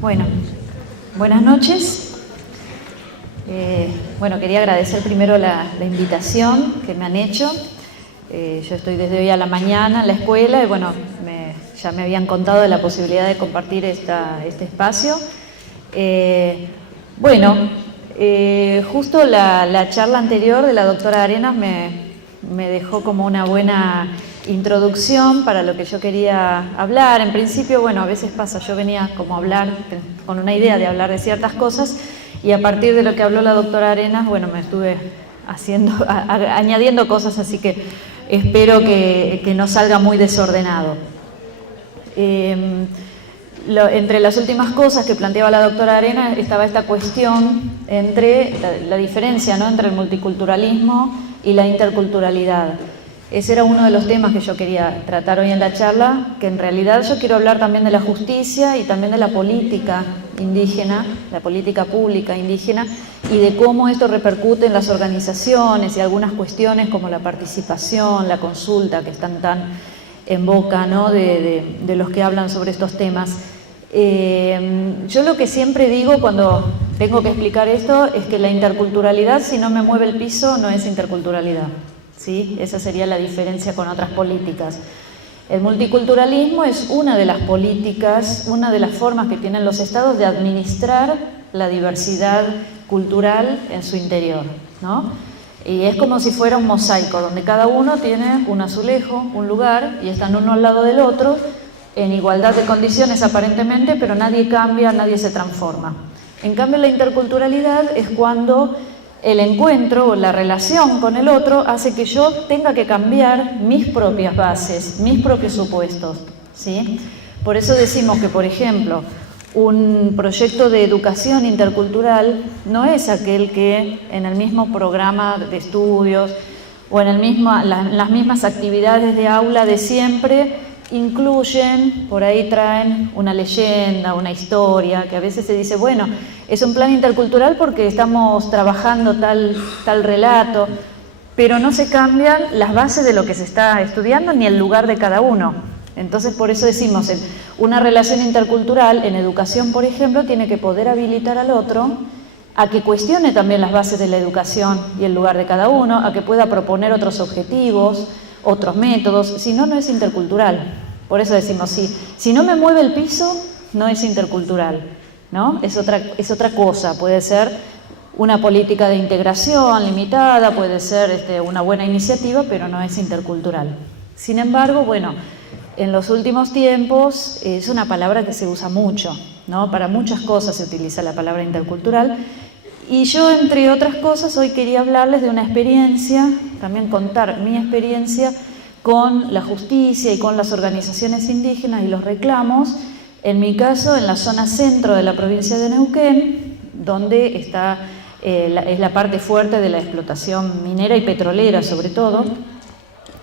Bueno, buenas noches. Quería agradecer primero la invitación que me han hecho. Yo estoy desde hoy a la mañana en la escuela y ya me habían contado de la posibilidad de compartir este espacio. Justo la charla anterior de la doctora Arenas me dejó como una buena introducción para lo que yo quería hablar. En principio, a veces pasa, yo venía como a hablar, con una idea de hablar de ciertas cosas, y a partir de lo que habló la doctora Arenas, me estuve añadiendo cosas, así que espero que no salga muy desordenado. Entre las últimas cosas que planteaba la doctora Arenas estaba esta cuestión entre la diferencia, ¿no?, entre el multiculturalismo y la interculturalidad. Ese era uno de los temas que yo quería tratar hoy en la charla, que en realidad yo quiero hablar también de la justicia y también de la política indígena, la política pública indígena, y de cómo esto repercute en las organizaciones y algunas cuestiones como la participación, la consulta, que están tan en boca, ¿no?, de los que hablan sobre estos temas. Yo lo que siempre digo cuando tengo que explicar esto es que la interculturalidad, si no me mueve el piso, no es interculturalidad. ¿Sí? Esa sería la diferencia con otras políticas. El multiculturalismo es una de las políticas, una de las formas que tienen los estados de administrar la diversidad cultural en su interior, ¿no? Y es como si fuera un mosaico, donde cada uno tiene un azulejo, un lugar, y están uno al lado del otro, en igualdad de condiciones aparentemente, pero nadie cambia, nadie se transforma. En cambio, la interculturalidad es cuando el encuentro o la relación con el otro hace que yo tenga que cambiar mis propias bases, mis propios supuestos, ¿sí? Por eso decimos que, por ejemplo, un proyecto de educación intercultural no es aquel que en el mismo programa de estudios o en las mismas actividades de aula de siempre incluyen, por ahí traen una leyenda, una historia, que a veces se dice, es un plan intercultural porque estamos trabajando tal relato, pero no se cambian las bases de lo que se está estudiando ni el lugar de cada uno. Entonces, por eso decimos, una relación intercultural en educación, por ejemplo, tiene que poder habilitar al otro a que cuestione también las bases de la educación y el lugar de cada uno, a que pueda proponer otros objetivos, otros métodos, si no, no es intercultural. Por eso decimos, si no me mueve el piso, no es intercultural, ¿no? Es otra cosa, puede ser una política de integración limitada, puede ser una buena iniciativa, pero no es intercultural. Sin embargo, en los últimos tiempos es una palabra que se usa mucho, ¿no? Para muchas cosas se utiliza la palabra intercultural. Y yo, entre otras cosas, hoy quería hablarles de una experiencia, también contar mi experiencia con la justicia y con las organizaciones indígenas y los reclamos, en mi caso en la zona centro de la provincia de Neuquén, donde está es la parte fuerte de la explotación minera y petrolera sobre todo.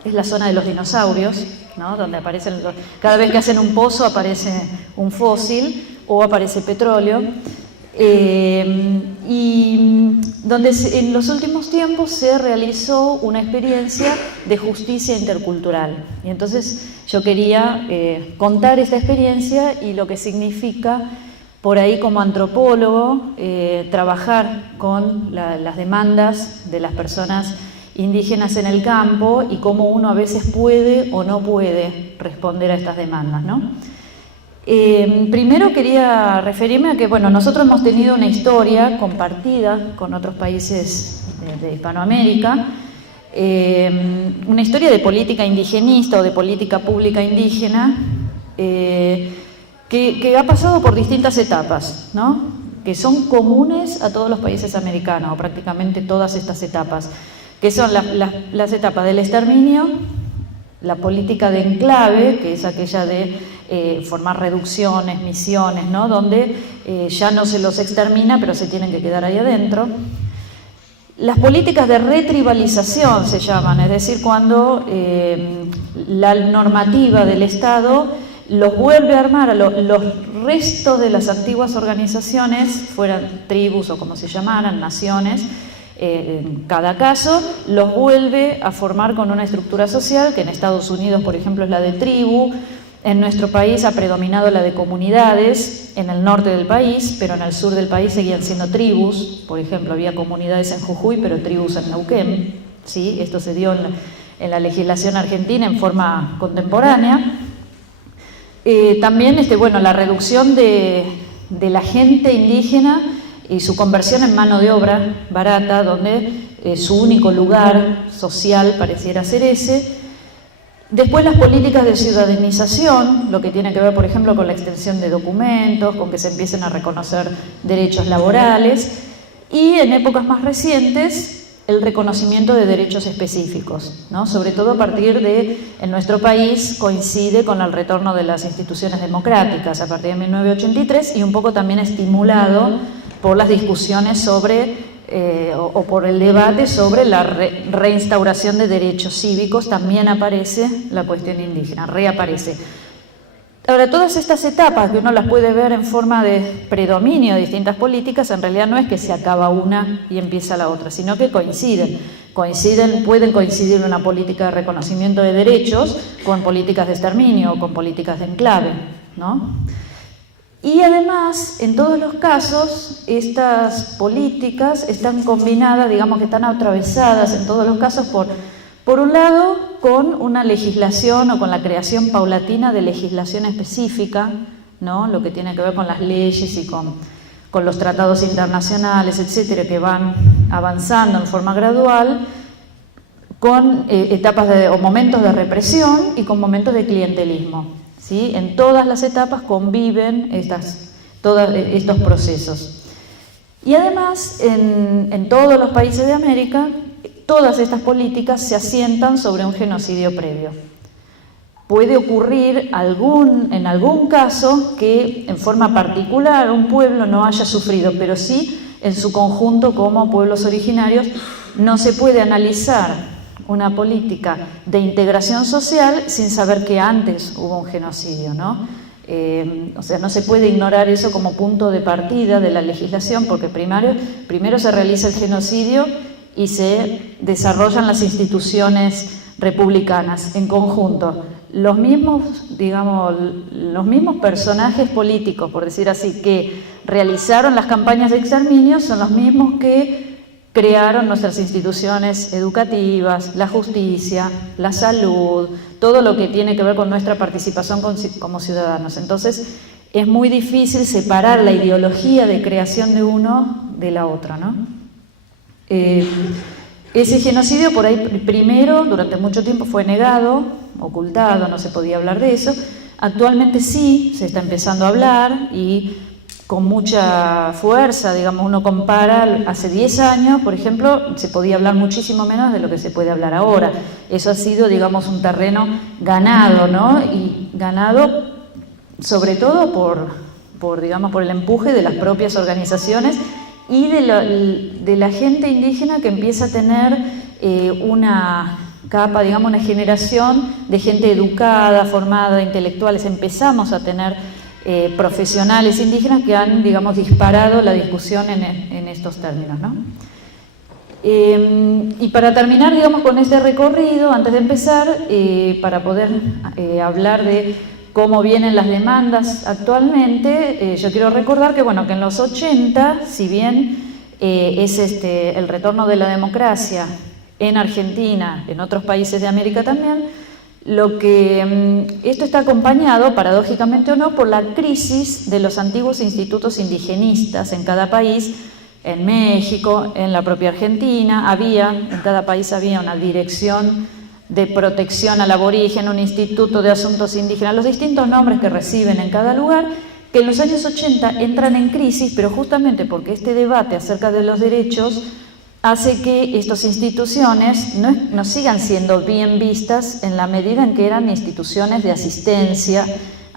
Es la zona de los dinosaurios, ¿no?, donde aparecen cada vez que hacen un pozo aparece un fósil o aparece petróleo. Y donde en los últimos tiempos se realizó una experiencia de justicia intercultural. Y entonces yo quería contar esta experiencia y lo que significa por ahí como antropólogo trabajar con las demandas de las personas indígenas en el campo y cómo uno a veces puede o no puede responder a estas demandas, ¿no? Primero quería referirme a que, nosotros hemos tenido una historia compartida con otros países de Hispanoamérica, una historia de política indigenista o de política pública indígena que ha pasado por distintas etapas, ¿no?, que son comunes a todos los países americanos, o prácticamente todas estas etapas, que son las etapas del exterminio, la política de enclave, que es aquella de formar reducciones, misiones, ¿no?, donde ya no se los extermina, pero se tienen que quedar ahí adentro. Las políticas de retribalización se llaman, es decir, cuando la normativa del Estado los vuelve a armar a los restos de las antiguas organizaciones, fueran tribus o como se llamaran, naciones, en cada caso, los vuelve a formar con una estructura social, que en Estados Unidos, por ejemplo, es la de tribu, En nuestro país ha predominado la de comunidades en el norte del país, pero en el sur del país seguían siendo tribus. Por ejemplo, había comunidades en Jujuy, pero tribus en Neuquén. ¿Sí? Esto se dio en la legislación argentina en forma contemporánea. También la reducción de la gente indígena y su conversión en mano de obra barata, donde su único lugar social pareciera ser ese. Después las políticas de ciudadanización, lo que tiene que ver, por ejemplo, con la extensión de documentos, con que se empiecen a reconocer derechos laborales, y en épocas más recientes el reconocimiento de derechos específicos, ¿no? Sobre todo a partir de, en nuestro país coincide con el retorno de las instituciones democráticas a partir de 1983 y un poco también estimulado por las discusiones sobre o por el debate sobre la reinstauración de derechos cívicos. También aparece la cuestión indígena, reaparece. Ahora, todas estas etapas que uno las puede ver en forma de predominio de distintas políticas, en realidad no es que se acaba una y empieza la otra, sino que coinciden, pueden coincidir una política de reconocimiento de derechos con políticas de exterminio o con políticas de enclave, ¿no? Y además, en todos los casos, estas políticas están combinadas, digamos que están atravesadas en todos los casos por un lado, con una legislación o con la creación paulatina de legislación específica, ¿no? Lo que tiene que ver con las leyes y con los tratados internacionales, etcétera, que van avanzando en forma gradual, con etapas o momentos de represión y con momentos de clientelismo. ¿Sí? En todas las etapas conviven todos estos procesos. Y además, en todos los países de América, todas estas políticas se asientan sobre un genocidio previo. Puede ocurrir en algún caso que en forma particular un pueblo no haya sufrido, pero sí en su conjunto como pueblos originarios. No se puede analizar una política de integración social sin saber que antes hubo un genocidio, ¿no? O sea, no se puede ignorar eso como punto de partida de la legislación, porque primero se realiza el genocidio y se desarrollan las instituciones republicanas en conjunto. Los mismos personajes políticos, por decir así, que realizaron las campañas de exterminio son los mismos que crearon nuestras instituciones educativas, la justicia, la salud, todo lo que tiene que ver con nuestra participación como ciudadanos. Entonces, es muy difícil separar la ideología de creación de uno de la otra, ¿no? Ese genocidio por ahí primero, durante mucho tiempo fue negado, ocultado, no se podía hablar de eso. Actualmente sí, se está empezando a hablar y con mucha fuerza, digamos, uno compara, hace 10 años, por ejemplo, se podía hablar muchísimo menos de lo que se puede hablar ahora. Eso ha sido, digamos, un terreno ganado, ¿no? Y ganado sobre todo por el empuje de las propias organizaciones y de la gente indígena, que empieza a tener una capa, digamos, una generación de gente educada, formada, intelectuales. Empezamos a tener profesionales indígenas que han, digamos, disparado la discusión en estos términos, ¿no? Y para terminar, digamos, con este recorrido, antes de empezar, para poder hablar de cómo vienen las demandas actualmente, yo quiero recordar que, bueno, que en los 80, si bien es el retorno de la democracia en Argentina, en otros países de América también, esto está acompañado, paradójicamente o no, por la crisis de los antiguos institutos indigenistas en cada país. En México, en la propia Argentina, en cada país había una dirección de protección al aborigen, un instituto de asuntos indígenas, los distintos nombres que reciben en cada lugar, que en los años 80 entran en crisis, pero justamente porque este debate acerca de los derechos hace que estas instituciones no sigan siendo bien vistas en la medida en que eran instituciones de asistencia,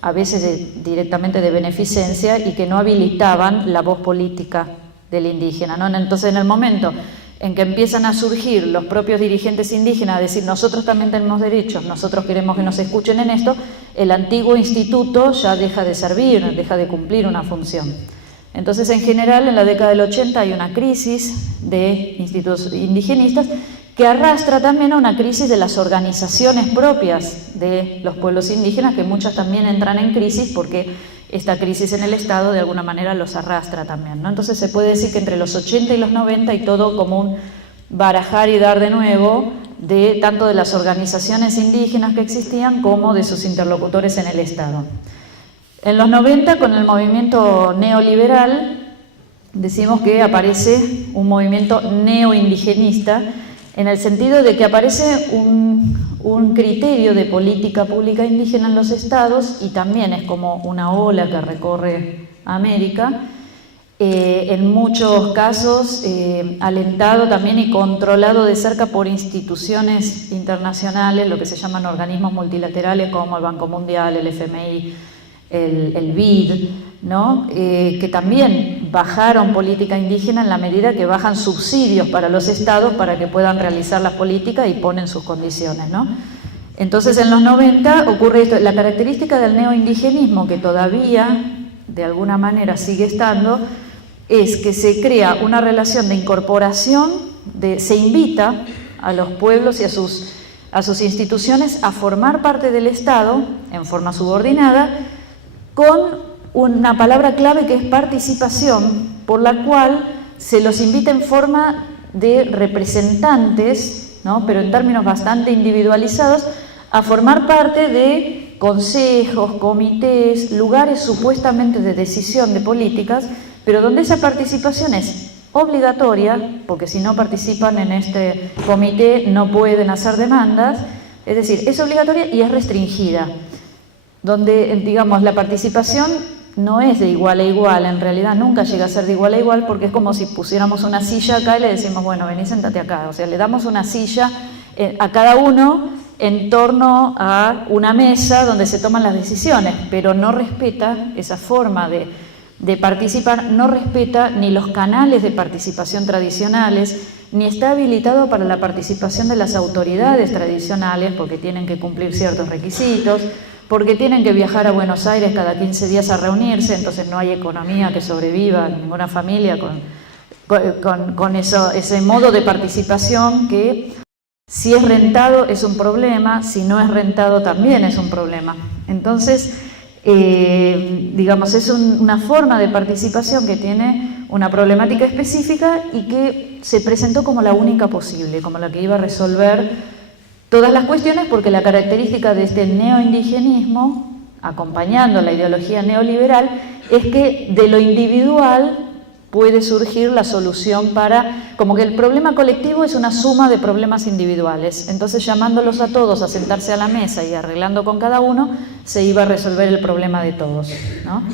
a veces directamente de beneficencia, y que no habilitaban la voz política del indígena, ¿no? Entonces, en el momento en que empiezan a surgir los propios dirigentes indígenas a decir nosotros también tenemos derechos, nosotros queremos que nos escuchen en esto, el antiguo instituto ya deja de servir, deja de cumplir una función. Entonces, en general, en la década del 80 hay una crisis de institutos indigenistas que arrastra también a una crisis de las organizaciones propias de los pueblos indígenas, que muchas también entran en crisis porque esta crisis en el Estado de alguna manera los arrastra también, ¿no? Entonces se puede decir que entre los 80 y los 90 hay todo como un barajar y dar de nuevo de tanto de las organizaciones indígenas que existían como de sus interlocutores en el Estado. En los 90, con el movimiento neoliberal, decimos que aparece un movimiento neoindigenista, en el sentido de que aparece un criterio de política pública indígena en los estados, y también es como una ola que recorre América, en muchos casos alentado también y controlado de cerca por instituciones internacionales, lo que se llaman organismos multilaterales como el Banco Mundial, el FMI, el BID, ¿no? Que también bajaron política indígena en la medida que bajan subsidios para los estados para que puedan realizar las políticas y ponen sus condiciones, ¿no? Entonces en los 90 ocurre esto. La característica del neoindigenismo, que todavía de alguna manera sigue estando, es que se crea una relación de incorporación, se invita a los pueblos y a sus instituciones a formar parte del Estado en forma subordinada, con una palabra clave que es participación, por la cual se los invita en forma de representantes, ¿no? Pero en términos bastante individualizados, a formar parte de consejos, comités, lugares supuestamente de decisión de políticas, pero donde esa participación es obligatoria, porque si no participan en este comité no pueden hacer demandas, es decir, es obligatoria y es restringida, donde, digamos, la participación no es de igual a igual, en realidad nunca llega a ser de igual a igual, porque es como si pusiéramos una silla acá y le decimos, bueno, vení, sentate acá, o sea, le damos una silla a cada uno en torno a una mesa donde se toman las decisiones, pero no respeta esa forma de participar, no respeta ni los canales de participación tradicionales, ni está habilitado para la participación de las autoridades tradicionales, porque tienen que cumplir ciertos requisitos, porque tienen que viajar a Buenos Aires cada 15 días a reunirse, entonces no hay economía que sobreviva, ninguna familia con ese modo de participación que, si es rentado es un problema, si no es rentado también es un problema. Entonces, digamos, es una forma de participación que tiene una problemática específica y que se presentó como la única posible, como la que iba a resolver todas las cuestiones, porque la característica de este neoindigenismo, acompañando la ideología neoliberal, es que de lo individual puede surgir la solución para, como que el problema colectivo es una suma de problemas individuales, entonces llamándolos a todos a sentarse a la mesa y arreglando con cada uno, se iba a resolver el problema de todos, ¿no?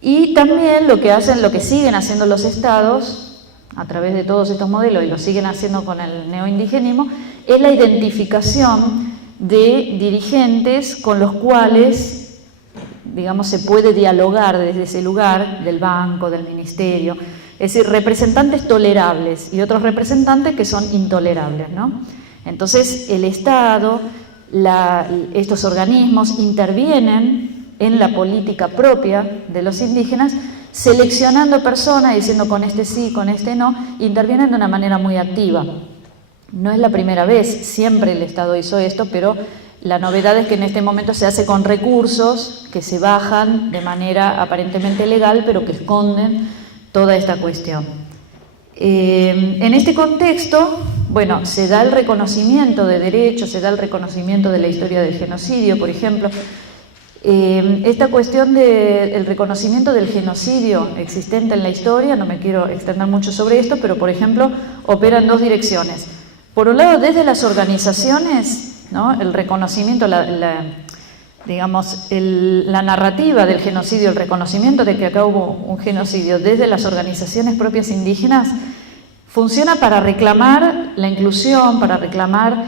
Y también lo que siguen haciendo los estados, a través de todos estos modelos, y lo siguen haciendo con el neoindigenismo, es la identificación de dirigentes con los cuales, digamos, se puede dialogar desde ese lugar, del banco, del ministerio, es decir, representantes tolerables y otros representantes que son intolerables, ¿no? Entonces, el Estado, estos organismos intervienen en la política propia de los indígenas, seleccionando personas, diciendo con este sí, con este no, intervienen de una manera muy activa. No es la primera vez, siempre el Estado hizo esto, pero la novedad es que en este momento se hace con recursos que se bajan de manera aparentemente legal, pero que esconden toda esta cuestión. En este contexto, bueno, se da el reconocimiento de derechos, se da el reconocimiento de la historia del genocidio, por ejemplo. Esta cuestión del reconocimiento del genocidio existente en la historia, no me quiero extender mucho sobre esto, pero por ejemplo, opera en dos direcciones. Por un lado, desde las organizaciones, ¿no? El reconocimiento, digamos, la narrativa del genocidio, el reconocimiento de que acá hubo un genocidio desde las organizaciones propias indígenas, funciona para reclamar la inclusión, para reclamar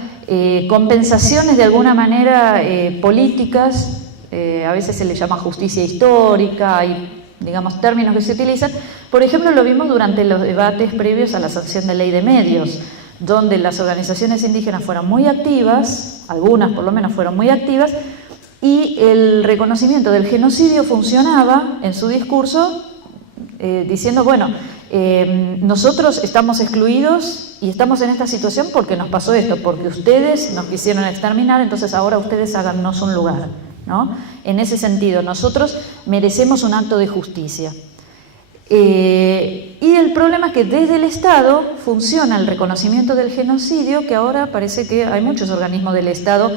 compensaciones de alguna manera políticas, a veces se le llama justicia histórica, hay, digamos, términos que se utilizan. Por ejemplo, lo vimos durante los debates previos a la sanción de ley de medios, donde las organizaciones indígenas fueron muy activas, algunas por lo menos fueron muy activas, y el reconocimiento del genocidio funcionaba en su discurso diciendo, bueno, nosotros estamos excluidos y estamos en esta situación porque nos pasó esto, porque ustedes nos quisieron exterminar, entonces ahora ustedes hágannos un lugar, ¿no? En ese sentido, nosotros merecemos un acto de justicia. Y el problema es que desde el Estado funciona el reconocimiento del genocidio, que ahora parece que hay muchos organismos del Estado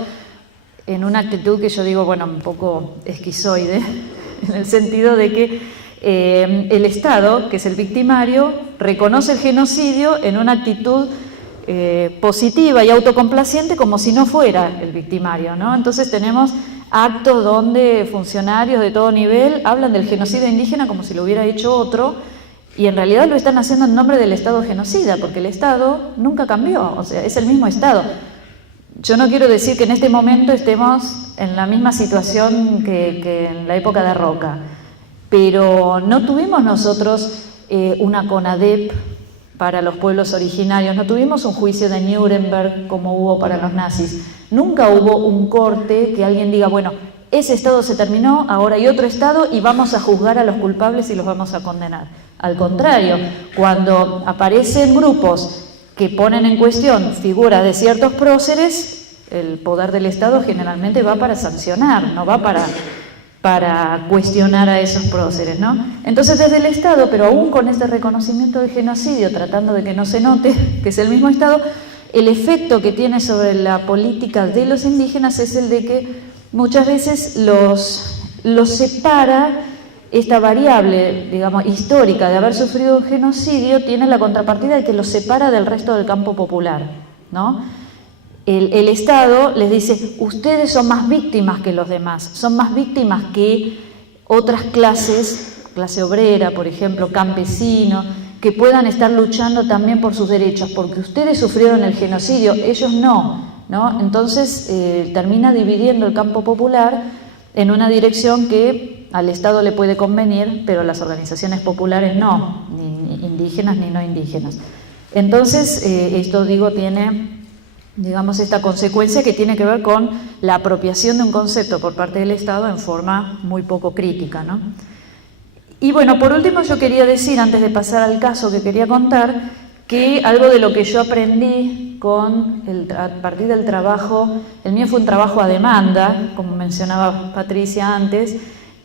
en una actitud que yo digo, bueno, un poco esquizoide, en el sentido de que el Estado, que es el victimario, reconoce el genocidio en una actitud positiva y autocomplaciente como si no fuera el victimario, ¿no? Entonces tenemos actos donde funcionarios de todo nivel hablan del genocidio indígena como si lo hubiera hecho otro, y en realidad lo están haciendo en nombre del Estado genocida, porque el Estado nunca cambió, o sea, es el mismo Estado. Yo no quiero decir que en este momento estemos en la misma situación que en la época de Roca, pero no tuvimos nosotros una CONADEP para los pueblos originarios, no tuvimos un juicio de Nuremberg como hubo para los nazis, nunca hubo un corte que alguien diga, bueno, ese Estado se terminó, ahora hay otro Estado y vamos a juzgar a los culpables y los vamos a condenar. Al contrario, cuando aparecen grupos que ponen en cuestión figuras de ciertos próceres, el poder del Estado generalmente va para sancionar, no va para cuestionar a esos próceres, ¿no? Entonces desde el Estado, pero aún con este reconocimiento del genocidio, tratando de que no se note que es el mismo Estado, el efecto que tiene sobre la política de los indígenas es el de que muchas veces los separa esta variable, digamos, histórica de haber sufrido un genocidio, tiene la contrapartida de que los separa del resto del campo popular, ¿no? El Estado les dice, ustedes son más víctimas que los demás, son más víctimas que otras clases, clase obrera, por ejemplo, campesino, que puedan estar luchando también por sus derechos, porque ustedes sufrieron el genocidio, ellos no, ¿no? Entonces termina dividiendo el campo popular en una dirección que al Estado le puede convenir, pero a las organizaciones populares no, ni indígenas ni no indígenas. Entonces, esto digo tiene, digamos, esta consecuencia que tiene que ver con la apropiación de un concepto por parte del Estado en forma muy poco crítica, ¿no? Y bueno, por último yo quería decir, antes de pasar al caso que quería contar, que algo de lo que yo aprendí a partir del trabajo, el mío fue un trabajo a demanda, como mencionaba Patricia antes,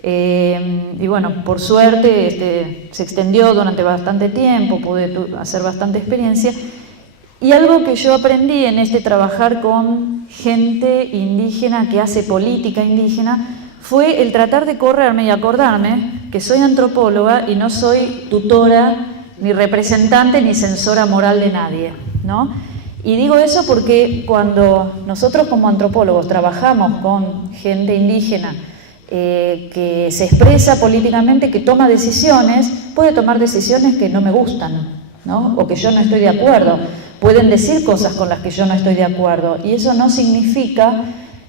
y bueno, por suerte se extendió durante bastante tiempo, pude hacer bastante experiencia, y algo que yo aprendí en trabajar con gente indígena que hace política indígena fue el tratar de correrme y acordarme que soy antropóloga y no soy tutora, ni representante, ni censora moral de nadie, ¿no? Y digo eso porque cuando nosotros como antropólogos trabajamos con gente indígena que se expresa políticamente, que toma decisiones, puede tomar decisiones que no me gustan, ¿no? O que yo no estoy de acuerdo. Pueden decir cosas con las que yo no estoy de acuerdo, y eso no significa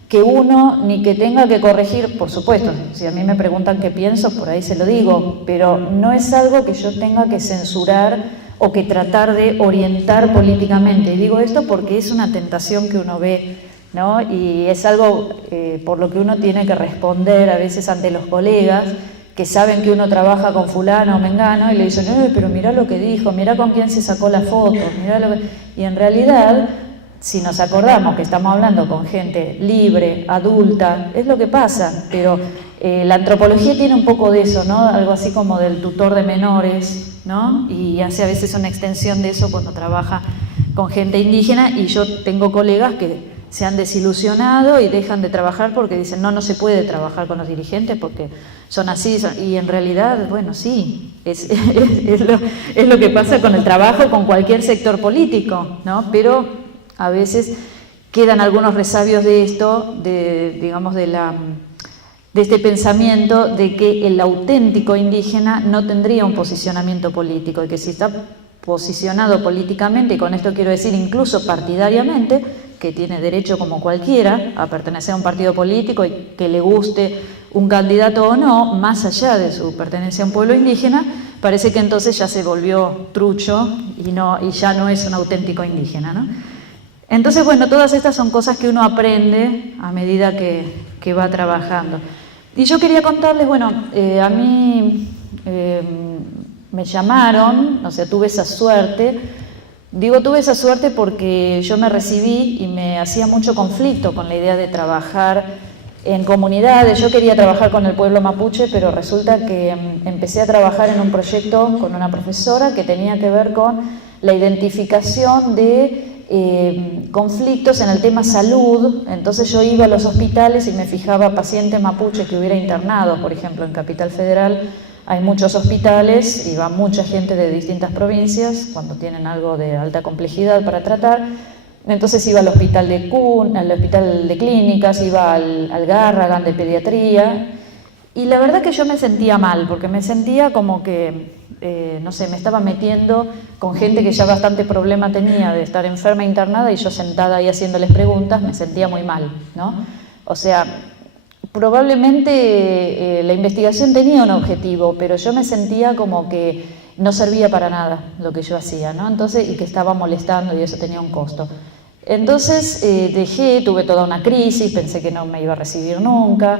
que uno ni que tenga que corregir, por supuesto, si a mí me preguntan qué pienso, por ahí se lo digo, pero no es algo que yo tenga que censurar o que tratar de orientar políticamente. Y digo esto porque es una tentación que uno ve, ¿no? Y es algo por lo que uno tiene que responder a veces ante los colegas que saben que uno trabaja con fulano o mengano y le dicen, pero mirá lo que dijo, mirá con quién se sacó la foto, mirá lo que... Y en realidad, si nos acordamos que estamos hablando con gente libre, adulta, es lo que pasa, pero la antropología tiene un poco de eso, ¿no? Algo así como del tutor de menores, ¿no? Y hace a veces una extensión de eso cuando trabaja con gente indígena, y yo tengo colegas que se han desilusionado y dejan de trabajar porque dicen, no se puede trabajar con los dirigentes porque son así, y en realidad, bueno, sí, es lo que pasa con el trabajo, con cualquier sector político, ¿no? Pero a veces quedan algunos resabios de esto, digamos, de este pensamiento de que el auténtico indígena no tendría un posicionamiento político, y que si está posicionado políticamente, y con esto quiero decir incluso partidariamente, que tiene derecho como cualquiera a pertenecer a un partido político y que le guste un candidato o no, más allá de su pertenencia a un pueblo indígena, parece que entonces ya se volvió trucho y ya no es un auténtico indígena, ¿no? Entonces, bueno, todas estas son cosas que uno aprende a medida que va trabajando. Y yo quería contarles, bueno, a mí me llamaron, o sea, tuve esa suerte. Digo, tuve esa suerte porque yo me recibí y me hacía mucho conflicto con la idea de trabajar en comunidades. Yo quería trabajar con el pueblo mapuche, pero resulta que empecé a trabajar en un proyecto con una profesora que tenía que ver con la identificación de conflictos en el tema salud. Entonces yo iba a los hospitales y me fijaba paciente mapuche que hubiera internado, por ejemplo, en Capital Federal hay muchos hospitales y va mucha gente de distintas provincias cuando tienen algo de alta complejidad para tratar. Entonces iba al hospital de al hospital de clínicas, iba al Garrahan de pediatría, y la verdad que yo me sentía mal, porque me sentía como que, no sé, me estaba metiendo con gente que ya bastante problema tenía de estar enferma internada, y yo sentada ahí haciéndoles preguntas me sentía muy mal, ¿no? O sea, probablemente la investigación tenía un objetivo, pero yo me sentía como que no servía para nada lo que yo hacía, ¿no? Entonces, y que estaba molestando y eso tenía un costo. Entonces dejé, tuve toda una crisis, pensé que no me iba a recibir nunca,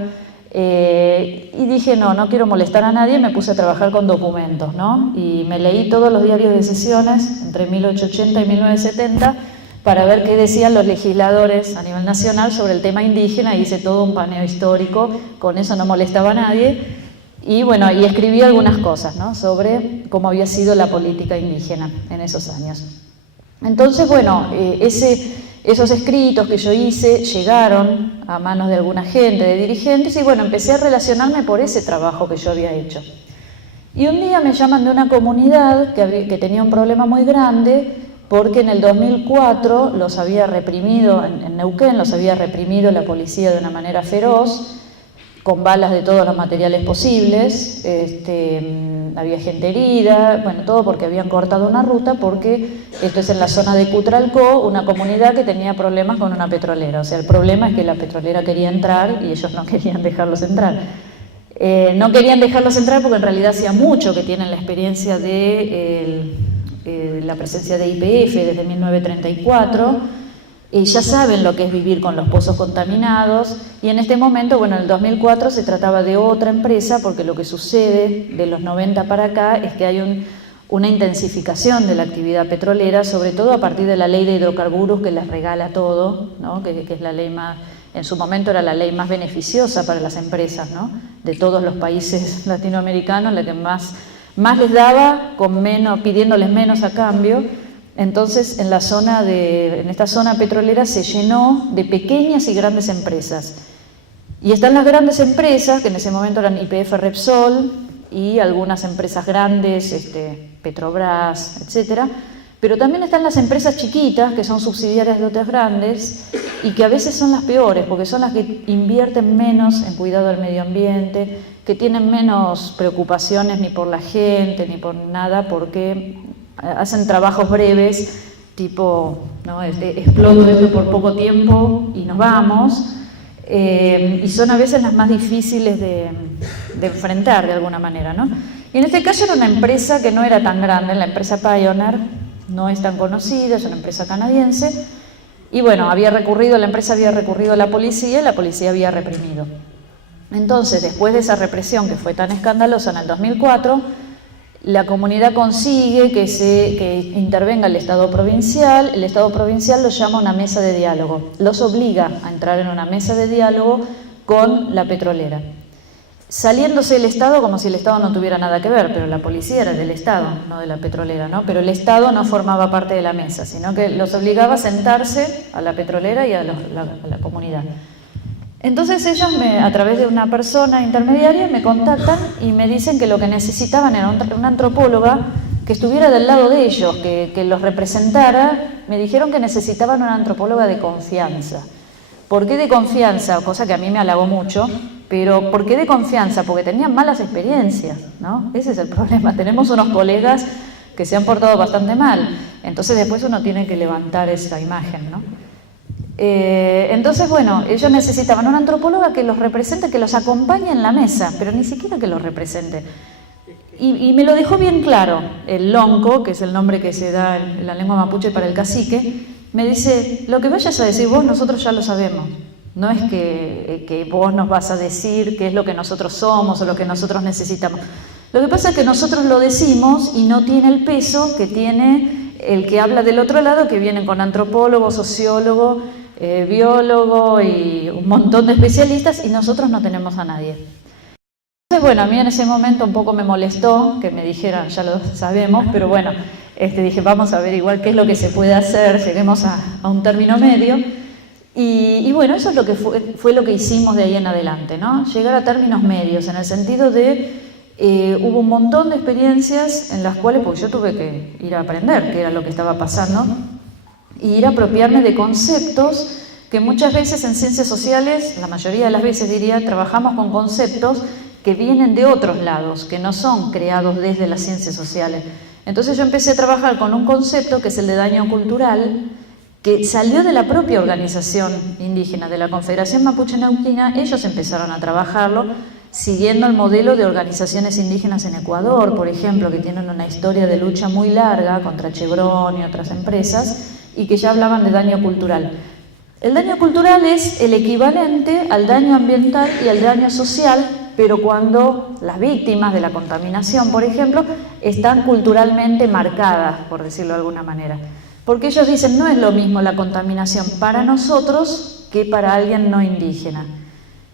y dije no quiero molestar a nadie, me puse a trabajar con documentos, ¿no? Y me leí todos los diarios de sesiones entre 1880 y 1970 para ver qué decían los legisladores a nivel nacional sobre el tema indígena, y hice todo un paneo histórico, con eso no molestaba a nadie, y bueno, y escribí algunas cosas, ¿no?, sobre cómo había sido la política indígena en esos años. Entonces, bueno, esos escritos que yo hice llegaron a manos de alguna gente, de dirigentes, y bueno, empecé a relacionarme por ese trabajo que yo había hecho. Y un día me llaman de una comunidad que tenía un problema muy grande, porque en el 2004 los había reprimido, en Neuquén los había reprimido la policía de una manera feroz, con balas de todos los materiales posibles, había gente herida, bueno, todo porque habían cortado una ruta, porque esto es en la zona de Cutralcó, una comunidad que tenía problemas con una petrolera. O sea, el problema es que la petrolera quería entrar y ellos no querían dejarlos entrar. No querían dejarlos entrar porque en realidad hacía mucho que tienen la experiencia de la presencia de YPF desde 1934, y ya saben lo que es vivir con los pozos contaminados, y en este momento, bueno, en el 2004 se trataba de otra empresa, porque lo que sucede de los 90 para acá es que hay una intensificación de la actividad petrolera, sobre todo a partir de la ley de hidrocarburos que les regala todo, ¿no?, que es la ley más, en su momento era la ley más beneficiosa para las empresas, ¿no?, de todos los países latinoamericanos, la que más les daba, pidiéndoles menos a cambio. Entonces, en esta zona petrolera se llenó de pequeñas y grandes empresas. Y están las grandes empresas, que en ese momento eran YPF Repsol y algunas empresas grandes, Petrobras, etcétera. Pero también están las empresas chiquitas, que son subsidiarias de otras grandes, y que a veces son las peores, porque son las que invierten menos en cuidado del medio ambiente, que tienen menos preocupaciones ni por la gente, ni por nada, porque hacen trabajos breves, tipo, ¿no?, exploto esto por poco tiempo y nos vamos, y son a veces las más difíciles de enfrentar de alguna manera, ¿no? Y en este caso era una empresa que no era tan grande, la empresa Pioneer no es tan conocida, es una empresa canadiense, y bueno, la empresa había recurrido a la policía y la policía había reprimido. Entonces, después de esa represión que fue tan escandalosa en el 2004, la comunidad consigue que intervenga el Estado provincial los llama a una mesa de diálogo, los obliga a entrar en una mesa de diálogo con la petrolera. Saliéndose el Estado como si el Estado no tuviera nada que ver, pero la policía era del Estado, no de la petrolera, ¿no? Pero el Estado no formaba parte de la mesa, sino que los obligaba a sentarse a la petrolera y a la comunidad. Entonces ellos, a través de una persona intermediaria, me contactan y me dicen que lo que necesitaban era una antropóloga que estuviera del lado de ellos, que los representara. Me dijeron que necesitaban una antropóloga de confianza. ¿Por qué de confianza? Cosa que a mí me halagó mucho, pero ¿por qué de confianza? Porque tenían malas experiencias, ¿no? Ese es el problema. Tenemos unos colegas que se han portado bastante mal, entonces después uno tiene que levantar esa imagen, ¿no? Entonces, bueno, ellos necesitaban una antropóloga que los represente, que los acompañe en la mesa, pero ni siquiera que los represente. Y me lo dejó bien claro. El lonco, que es el nombre que se da en la lengua mapuche para el cacique, me dice: lo que vayas a decir vos, nosotros ya lo sabemos. No es que vos nos vas a decir qué es lo que nosotros somos o lo que nosotros necesitamos. Lo que pasa es que nosotros lo decimos y no tiene el peso que tiene el que habla del otro lado, que vienen con antropólogo, sociólogo, biólogo y un montón de especialistas, y nosotros no tenemos a nadie. Entonces, bueno, a mí en ese momento un poco me molestó que me dijeran, ya lo sabemos, pero bueno, dije, vamos a averiguar qué es lo que se puede hacer, lleguemos a un término medio. Y bueno, eso es lo que fue lo que hicimos de ahí en adelante, ¿no? Llegar a términos medios, en el sentido de, hubo un montón de experiencias en las cuales, pues yo tuve que ir a aprender qué era lo que estaba pasando, y ir a apropiarme de conceptos que muchas veces en ciencias sociales, la mayoría de las veces diría, trabajamos con conceptos que vienen de otros lados, que no son creados desde las ciencias sociales. Entonces yo empecé a trabajar con un concepto que es el de daño cultural, que salió de la propia organización indígena, de la Confederación Mapuche Neuquina. Ellos empezaron a trabajarlo siguiendo el modelo de organizaciones indígenas en Ecuador, por ejemplo, que tienen una historia de lucha muy larga contra Chevron y otras empresas, y que ya hablaban de daño cultural. El daño cultural es el equivalente al daño ambiental y al daño social, pero cuando las víctimas de la contaminación, por ejemplo, están culturalmente marcadas, por decirlo de alguna manera. Porque ellos dicen, no es lo mismo la contaminación para nosotros que para alguien no indígena.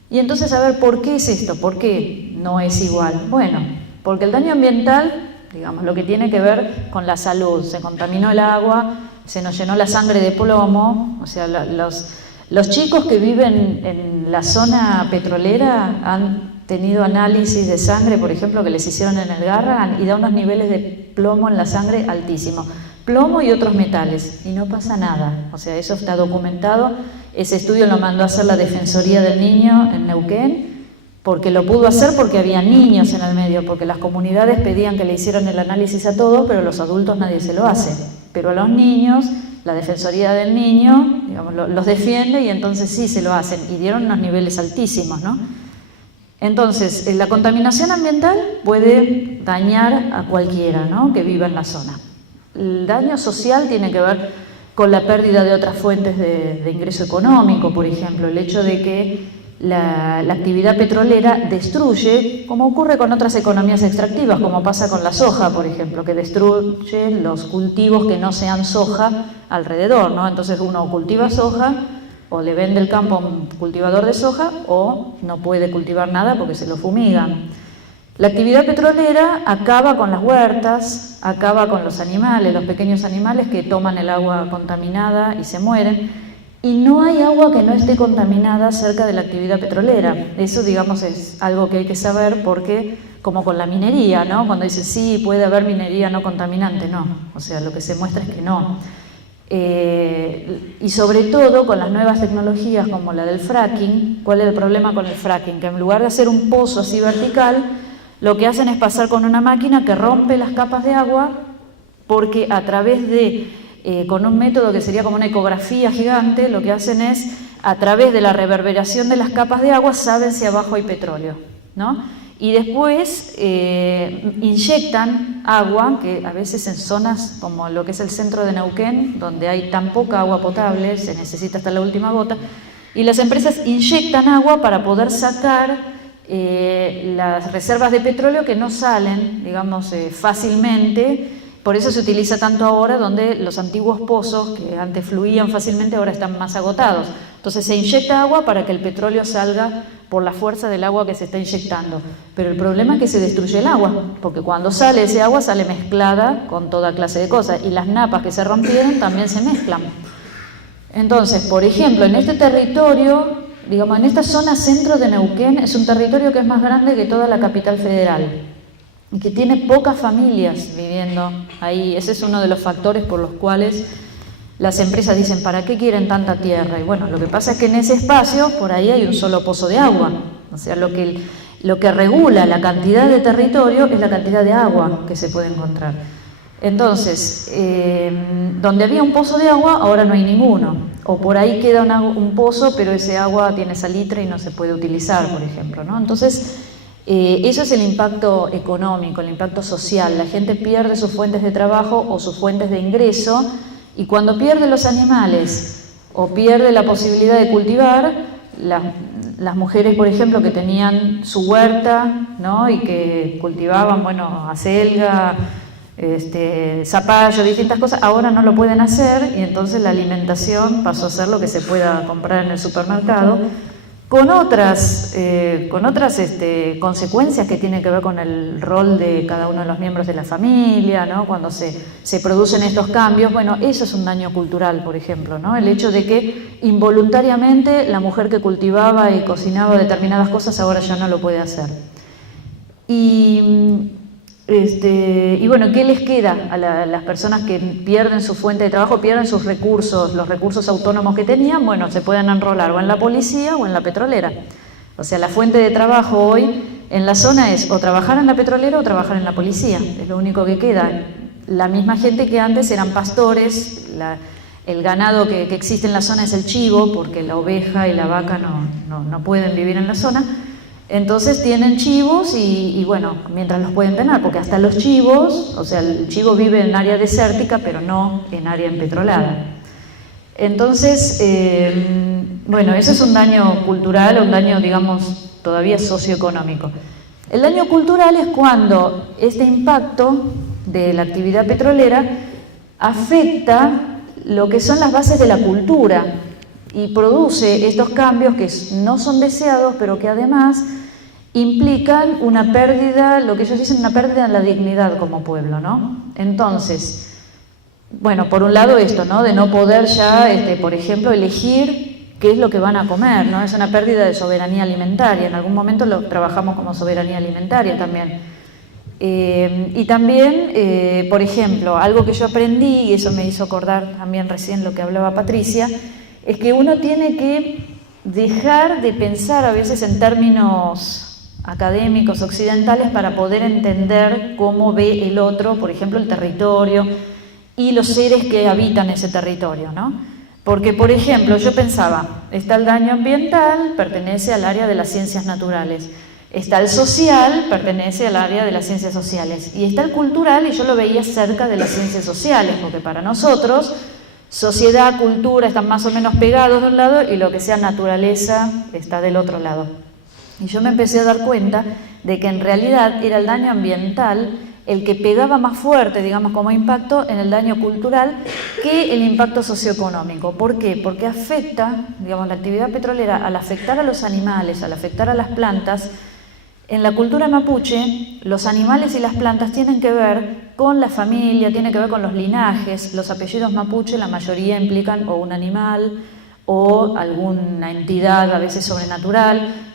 Y entonces, a ver, ¿por qué es esto? ¿Por qué no es igual? Bueno, porque el daño ambiental, digamos, lo que tiene que ver con la salud, se contaminó el agua, se nos llenó la sangre de plomo, o sea, los chicos que viven en la zona petrolera han tenido análisis de sangre, por ejemplo, que les hicieron en el Garra, y da unos niveles de plomo en la sangre altísimos. Plomo y otros metales, y no pasa nada, o sea, eso está documentado. Ese estudio lo mandó a hacer la Defensoría del Niño en Neuquén, porque lo pudo hacer porque había niños en el medio, porque las comunidades pedían que le hicieran el análisis a todos, pero los adultos nadie se lo hace. Pero a los niños, la Defensoría del Niño, digamos, los defiende, y entonces sí se lo hacen, y dieron unos niveles altísimos, ¿no? Entonces, la contaminación ambiental puede dañar a cualquiera, ¿no?, que viva en la zona. El daño social tiene que ver con la pérdida de otras fuentes de ingreso económico, por ejemplo, el hecho de que la actividad petrolera destruye, como ocurre con otras economías extractivas, como pasa con la soja, por ejemplo, que destruye los cultivos que no sean soja alrededor, ¿no? Entonces uno cultiva soja, o le vende el campo a un cultivador de soja, o no puede cultivar nada porque se lo fumigan. La actividad petrolera acaba con las huertas, acaba con los animales, los pequeños animales que toman el agua contaminada y se mueren, y no hay agua que no esté contaminada cerca de la actividad petrolera. Eso, digamos, es algo que hay que saber, porque, como con la minería, ¿no?, cuando dicen, sí, puede haber minería no contaminante, no, o sea, lo que se muestra es que no. Y sobre todo con las nuevas tecnologías como la del fracking. ¿Cuál es el problema con el fracking? Que en lugar de hacer un pozo así vertical, lo que hacen es pasar con una máquina que rompe las capas de agua, porque a través de, con un método que sería como una ecografía gigante, lo que hacen es, a través de la reverberación de las capas de agua, saben si abajo hay petróleo, ¿no? Y después inyectan agua, que a veces en zonas como lo que es el centro de Neuquén, donde hay tan poca agua potable, se necesita hasta la última gota, y las empresas inyectan agua para poder sacar las reservas de petróleo que no salen, digamos, fácilmente. Por eso se utiliza tanto ahora, donde los antiguos pozos que antes fluían fácilmente ahora están más agotados. Entonces se inyecta agua para que el petróleo salga por la fuerza del agua que se está inyectando. Pero el problema es que se destruye el agua, porque cuando sale ese agua sale mezclada con toda clase de cosas, y las napas que se rompieron también se mezclan. Entonces, por ejemplo, en este territorio, digamos, en esta zona centro de Neuquén, es un territorio que es más grande que toda la capital federal y que tiene pocas familias viviendo ahí. Ese es uno de los factores por los cuales las empresas dicen, ¿para qué quieren tanta tierra? Y bueno, lo que pasa es que en ese espacio, por ahí hay un solo pozo de agua. O sea, lo que regula la cantidad de territorio es la cantidad de agua que se puede encontrar. Entonces, donde había un pozo de agua, ahora no hay ninguno. O por ahí queda un pozo, pero ese agua tiene salitre y no se puede utilizar, por ejemplo, ¿no? Entonces, eso es el impacto económico, el impacto social. La gente pierde sus fuentes de trabajo o sus fuentes de ingreso, y cuando pierde los animales o pierde la posibilidad de cultivar, las mujeres, por ejemplo, que tenían su huerta, ¿no? Y que cultivaban, bueno, acelga, zapallo, distintas cosas, ahora no lo pueden hacer y entonces la alimentación pasó a ser lo que se pueda comprar en el supermercado, con otras consecuencias que tienen que ver con el rol de cada uno de los miembros de la familia, ¿no? Cuando se producen estos cambios, bueno, eso es un daño cultural, por ejemplo, ¿no? El hecho de que involuntariamente la mujer que cultivaba y cocinaba determinadas cosas ahora ya no lo puede hacer. Y bueno, ¿qué les queda a las personas que pierden su fuente de trabajo, pierden sus recursos, los recursos autónomos que tenían? Bueno, se pueden enrolar o en la policía o en la petrolera. O sea, la fuente de trabajo hoy en la zona es o trabajar en la petrolera o trabajar en la policía. Es lo único que queda. La misma gente que antes eran pastores, el ganado que existe en la zona es el chivo, porque la oveja y la vaca no pueden vivir en la zona. Entonces tienen chivos y bueno, mientras los pueden tener, porque hasta los chivos, o sea, el chivo vive en área desértica, pero no en área empetrolada. Entonces, bueno, eso es un daño cultural, un daño, digamos, todavía socioeconómico. El daño cultural es cuando este impacto de la actividad petrolera afecta lo que son las bases de la cultura y produce estos cambios que no son deseados, pero que además implican una pérdida, lo que ellos dicen, una pérdida en la dignidad como pueblo, ¿no? Entonces, bueno, por un lado esto, ¿no? De no poder ya, por ejemplo, elegir qué es lo que van a comer, ¿no? Es una pérdida de soberanía alimentaria. En algún momento lo trabajamos como soberanía alimentaria también. Y también, por ejemplo, algo que yo aprendí, y eso me hizo acordar también recién lo que hablaba Patricia, es que uno tiene que dejar de pensar a veces en términos académicos occidentales para poder entender cómo ve el otro, por ejemplo, el territorio y los seres que habitan ese territorio, ¿no? Porque, por ejemplo, yo pensaba, está el daño ambiental, pertenece al área de las ciencias naturales, está el social, pertenece al área de las ciencias sociales, y está el cultural, y yo lo veía cerca de las ciencias sociales, porque para nosotros sociedad, cultura están más o menos pegados de un lado y lo que sea naturaleza está del otro lado. Y yo me empecé a dar cuenta de que en realidad era el daño ambiental el que pegaba más fuerte, digamos, como impacto en el daño cultural que el impacto socioeconómico. ¿Por qué? Porque afecta, digamos, la actividad petrolera, al afectar a los animales, al afectar a las plantas. En la cultura mapuche, los animales y las plantas tienen que ver con la familia, tienen que ver con los linajes. Los apellidos mapuche, la mayoría implican o un animal o alguna entidad, a veces sobrenatural,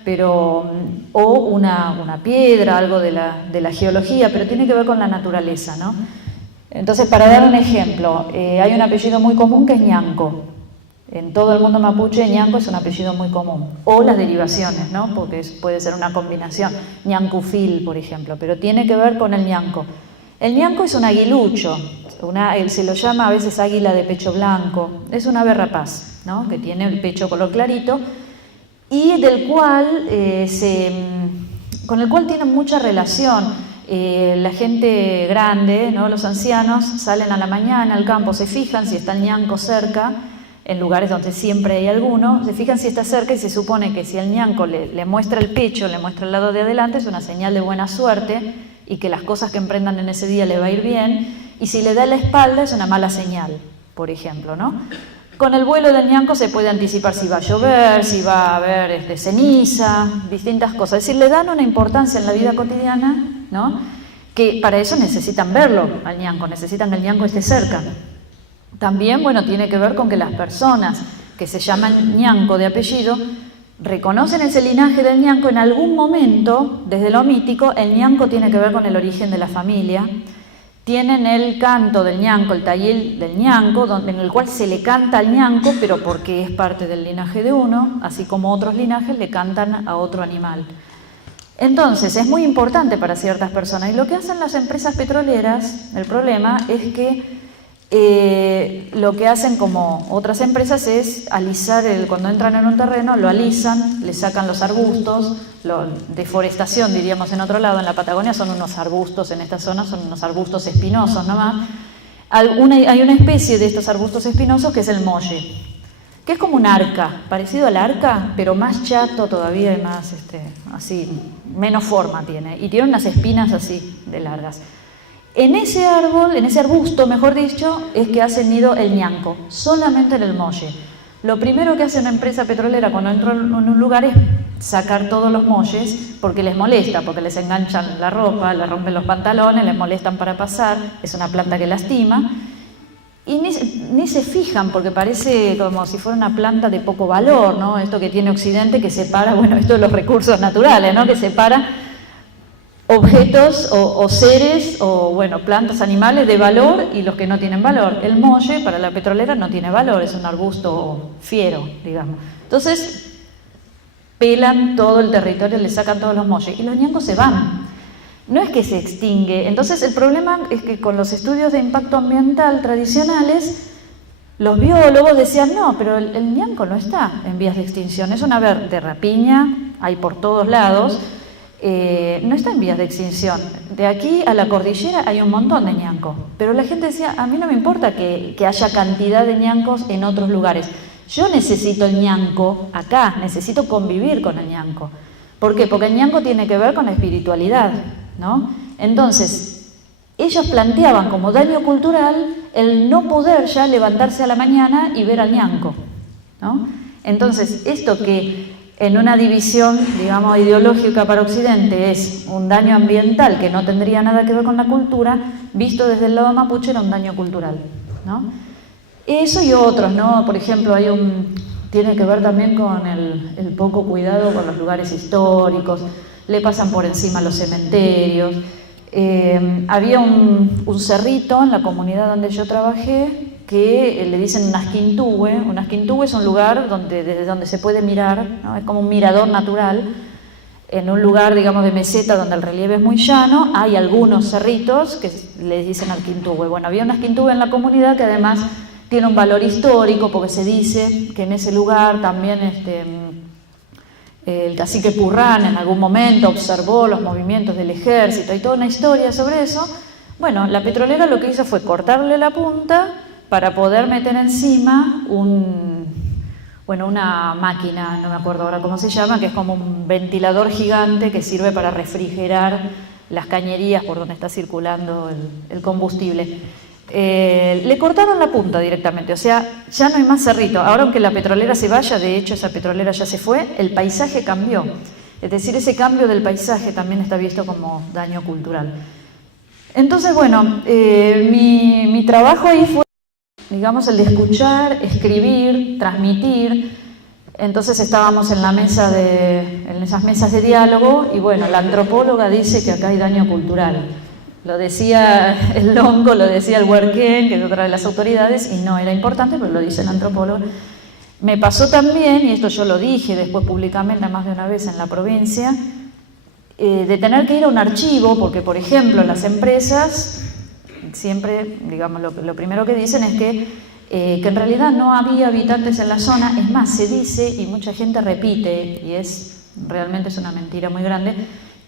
o una piedra, algo de la geología, pero tiene que ver con la naturaleza, ¿no? Entonces, para dar un ejemplo, hay un apellido muy común que es ñanco. En todo el mundo mapuche, ñanco es un apellido muy común. O las derivaciones, ¿no? Porque puede ser una combinación. Ñancufil, por ejemplo, pero tiene que ver con el ñanco. El ñanco es un aguilucho, se lo llama a veces águila de pecho blanco. Es un ave rapaz, ¿no? Que tiene el pecho color clarito y del cual con el cual tienen mucha relación. La gente grande, ¿no? Los ancianos salen a la mañana al campo, se fijan si está el ñanco cerca, en lugares donde siempre hay alguno, se fijan si está cerca y se supone que si el ñanco le muestra el pecho, le muestra el lado de adelante, es una señal de buena suerte y que las cosas que emprendan en ese día le va a ir bien, y si le da la espalda es una mala señal, por ejemplo, ¿no? Con el vuelo del ñanco se puede anticipar si va a llover, si va a haber ceniza, distintas cosas. Es decir, le dan una importancia en la vida cotidiana, ¿no? Que para eso necesitan verlo al ñanco, necesitan que el ñanco esté cerca. También, bueno, tiene que ver con que las personas que se llaman ñanco de apellido reconocen ese linaje del ñanco. En algún momento, desde lo mítico, el ñanco tiene que ver con el origen de la familia. Tienen el canto del ñanco, el tayil del ñanco, en el cual se le canta al ñanco, pero porque es parte del linaje de uno, así como otros linajes le cantan a otro animal. Entonces, es muy importante para ciertas personas. Y lo que hacen las empresas petroleras, el problema es que lo que hacen como otras empresas es alisar, cuando entran en un terreno, lo alisan, le sacan los arbustos, deforestación diríamos en otro lado, en la Patagonia son unos arbustos, en esta zona son unos arbustos espinosos nomás. Hay una especie de estos arbustos espinosos que es el molle. que es como un arca, parecido al arca, pero más chato todavía y más, así, menos forma tiene, y tiene unas espinas así de largas. En ese árbol, en ese arbusto, mejor dicho, es que hace nido el ñanco, solamente en el molle. Lo primero que hace una empresa petrolera cuando entra en un lugar es sacar todos los molles, porque les molesta, porque les enganchan la ropa, les rompen los pantalones, les molestan para pasar, es una planta que lastima, y ni se fijan, porque parece como si fuera una planta de poco valor, ¿no? Esto que tiene Occidente, que separa, bueno, esto de los recursos naturales, ¿no? Que separa objetos o seres o, bueno, plantas, animales de valor y los que no tienen valor. El molle para la petrolera no tiene valor, es un arbusto fiero, digamos. Entonces, pelan todo el territorio, le sacan todos los molles y los ñancos se van. No es que se extingue. Entonces, el problema es que con los estudios de impacto ambiental tradicionales, los biólogos decían, no, pero el ñanco no está en vías de extinción, es una ave de rapiña, hay por todos lados, no está en vías de extinción. De aquí a la cordillera hay un montón de ñancos, pero la gente decía, a mí no me importa que haya cantidad de ñancos en otros lugares, yo necesito el ñanco acá, necesito convivir con el ñanco. ¿Por qué? Porque el ñanco tiene que ver con la espiritualidad, ¿no? Entonces, ellos planteaban como daño cultural el no poder ya levantarse a la mañana y ver al ñanco, ¿no? Entonces, esto que en una división, digamos, ideológica para Occidente es un daño ambiental que no tendría nada que ver con la cultura, visto desde el lado mapuche era un daño cultural, ¿no? Eso y otros, ¿no? Por ejemplo, tiene que ver también con el poco cuidado con los lugares históricos, le pasan por encima los cementerios. Había un cerrito en la comunidad donde yo trabajé que le dicen un asquintúe. Un asquintúe es un lugar desde donde se puede mirar, ¿no? Es como un mirador natural. En un lugar, digamos, de meseta donde el relieve es muy llano, hay algunos cerritos que le dicen asquintúe. Bueno, había un asquintúe en la comunidad que además tiene un valor histórico porque se dice que en ese lugar también el cacique Purrán en algún momento observó los movimientos del ejército, hay toda una historia sobre eso. Bueno, la petrolera lo que hizo fue cortarle la punta para poder meter encima una máquina, no me acuerdo ahora cómo se llama, que es como un ventilador gigante que sirve para refrigerar las cañerías por donde está circulando el combustible. Le cortaron la punta directamente, o sea, ya no hay más cerrito. Ahora, aunque la petrolera se vaya, de hecho esa petrolera ya se fue, el paisaje cambió. Es decir, ese cambio del paisaje también está visto como daño cultural. Entonces, bueno, mi trabajo ahí fue, digamos, el de escuchar, escribir, transmitir. Entonces estábamos en esas mesas de diálogo y bueno, la antropóloga dice que acá hay daño cultural. Lo decía el Longo, lo decía el Huerquén, que es otra de las autoridades, y no era importante, pero lo dice el antropólogo. Me pasó también, y esto yo lo dije después públicamente más de una vez en la provincia, de tener que ir a un archivo, porque por ejemplo las empresas siempre, digamos, lo primero que dicen es que en realidad no había habitantes en la zona, es más, se dice, y mucha gente repite, y realmente es una mentira muy grande,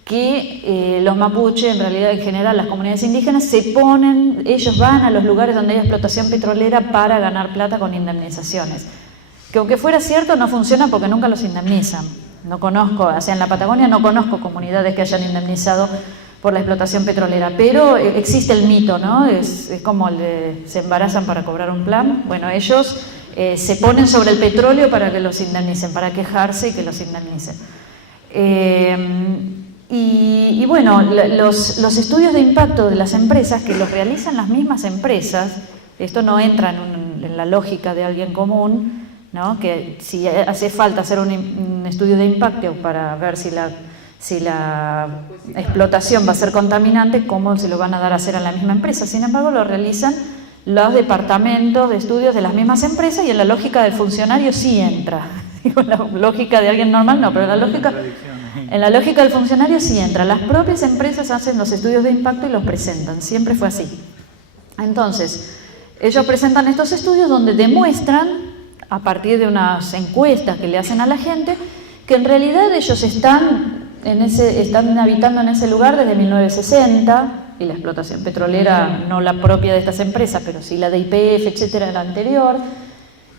que los mapuches, en realidad en general las comunidades indígenas, ellos van a los lugares donde hay explotación petrolera para ganar plata con indemnizaciones. Que aunque fuera cierto, no funciona porque nunca los indemnizan. No conozco, o sea, en la Patagonia no conozco comunidades que hayan indemnizado por la explotación petrolera, pero existe el mito, ¿no? Es como se embarazan para cobrar un plan. Bueno, ellos se ponen sobre el petróleo para que los indemnicen, para quejarse y que los indemnicen. Y bueno, los estudios de impacto de las empresas, que los realizan las mismas empresas, esto no entra en la lógica de alguien común, ¿no? Que si hace falta hacer un estudio de impacto para ver si la explotación va a ser contaminante, ¿cómo se lo van a dar a hacer a la misma empresa? Sin embargo, lo realizan los departamentos de estudios de las mismas empresas y en la lógica del funcionario sí entra. En la lógica de alguien normal no, pero en la lógica del funcionario sí entra. Las propias empresas hacen los estudios de impacto y los presentan, siempre fue así. Entonces, ellos presentan estos estudios donde demuestran, a partir de unas encuestas que le hacen a la gente, que en realidad ellos están habitando en ese lugar desde 1960, y la explotación petrolera, no la propia de estas empresas, pero sí la de YPF, etcétera, la anterior,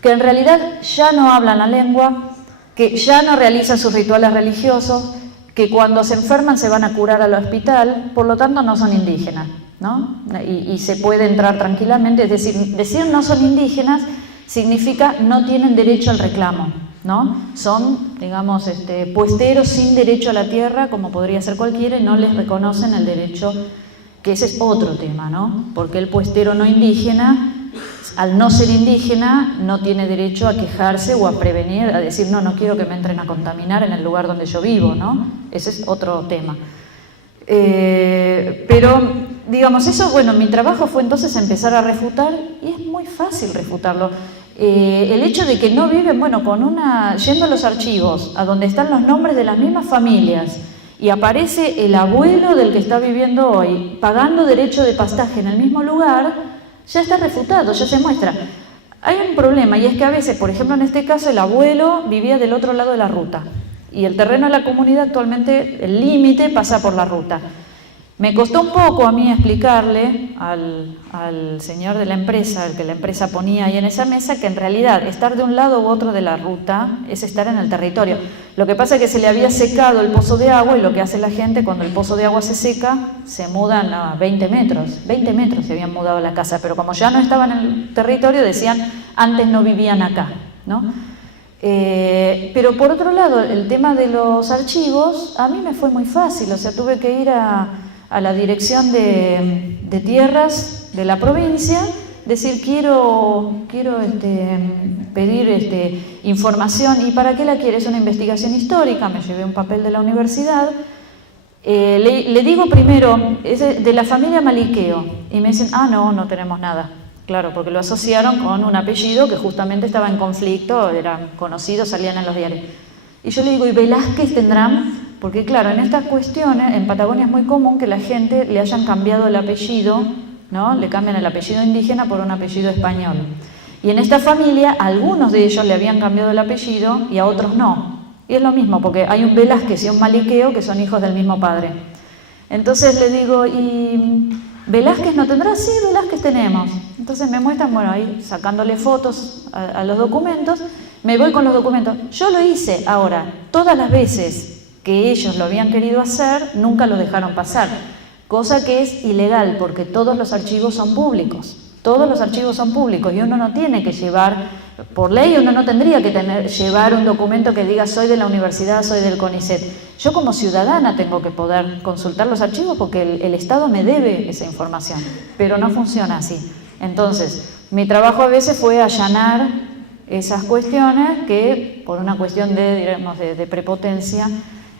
que en realidad ya no hablan la lengua, que ya no realizan sus rituales religiosos, que cuando se enferman se van a curar al hospital, por lo tanto no son indígenas, ¿no? Y se puede entrar tranquilamente, es decir no son indígenas significa no tienen derecho al reclamo, ¿no? Son, digamos, puesteros sin derecho a la tierra, como podría ser cualquiera, y no les reconocen el derecho, que ese es otro tema, ¿no? Porque el puestero no indígena, al no ser indígena, no tiene derecho a quejarse o a prevenir, a decir, no quiero que me entren a contaminar en el lugar donde yo vivo, ¿no? Ese es otro tema. Pero, digamos, eso, bueno, mi trabajo fue entonces empezar a refutar, y es muy fácil refutarlo. El hecho de que no viven, bueno, yendo a los archivos, a donde están los nombres de las mismas familias, y aparece el abuelo del que está viviendo hoy, pagando derecho de pastaje en el mismo lugar, ya está refutado, ya se muestra. Hay un problema, y es que a veces, por ejemplo, en este caso, el abuelo vivía del otro lado de la ruta, y el terreno de la comunidad actualmente, el límite pasa por la ruta. Me costó un poco a mí explicarle al señor de la empresa, el que la empresa ponía ahí en esa mesa, que en realidad estar de un lado u otro de la ruta es estar en el territorio. Lo que pasa es que se le había secado el pozo de agua, y lo que hace la gente cuando el pozo de agua se seca, se mudan a 20 metros se habían mudado a la casa, pero como ya no estaban en el territorio, decían, antes no vivían acá, ¿no? Pero por otro lado, el tema de los archivos, a mí me fue muy fácil, o sea, tuve que ir a la dirección de tierras de la provincia, decir quiero pedir información. ¿Y para qué la quiere? Es una investigación histórica. Me llevé un papel de la universidad, le digo primero, es de la familia Maliqueo, y me dicen, no tenemos nada. Claro, porque lo asociaron con un apellido que justamente estaba en conflicto, era conocido, salían en los diarios. Y yo le digo, ¿y Velázquez tendrán? Porque claro, en estas cuestiones, en Patagonia es muy común que la gente le hayan cambiado el apellido, ¿no? Le cambian el apellido indígena por un apellido español. Y en esta familia, algunos de ellos le habían cambiado el apellido y a otros no. Y es lo mismo, porque hay un Velázquez y un Maliqueo que son hijos del mismo padre. Entonces le digo, ¿y Velázquez no tendrá? Sí, Velázquez tenemos. Entonces me muestran, bueno, ahí sacándole fotos a los documentos, me voy con los documentos. Yo lo hice. Ahora, todas las veces que ellos lo habían querido hacer, nunca lo dejaron pasar, cosa que es ilegal, porque todos los archivos son públicos, y uno no tiene que llevar, por ley uno no tendría que llevar un documento que diga soy de la universidad, soy del CONICET. Yo como ciudadana tengo que poder consultar los archivos porque el Estado me debe esa información, pero no funciona así. Entonces, mi trabajo a veces fue allanar esas cuestiones que, por una cuestión de prepotencia,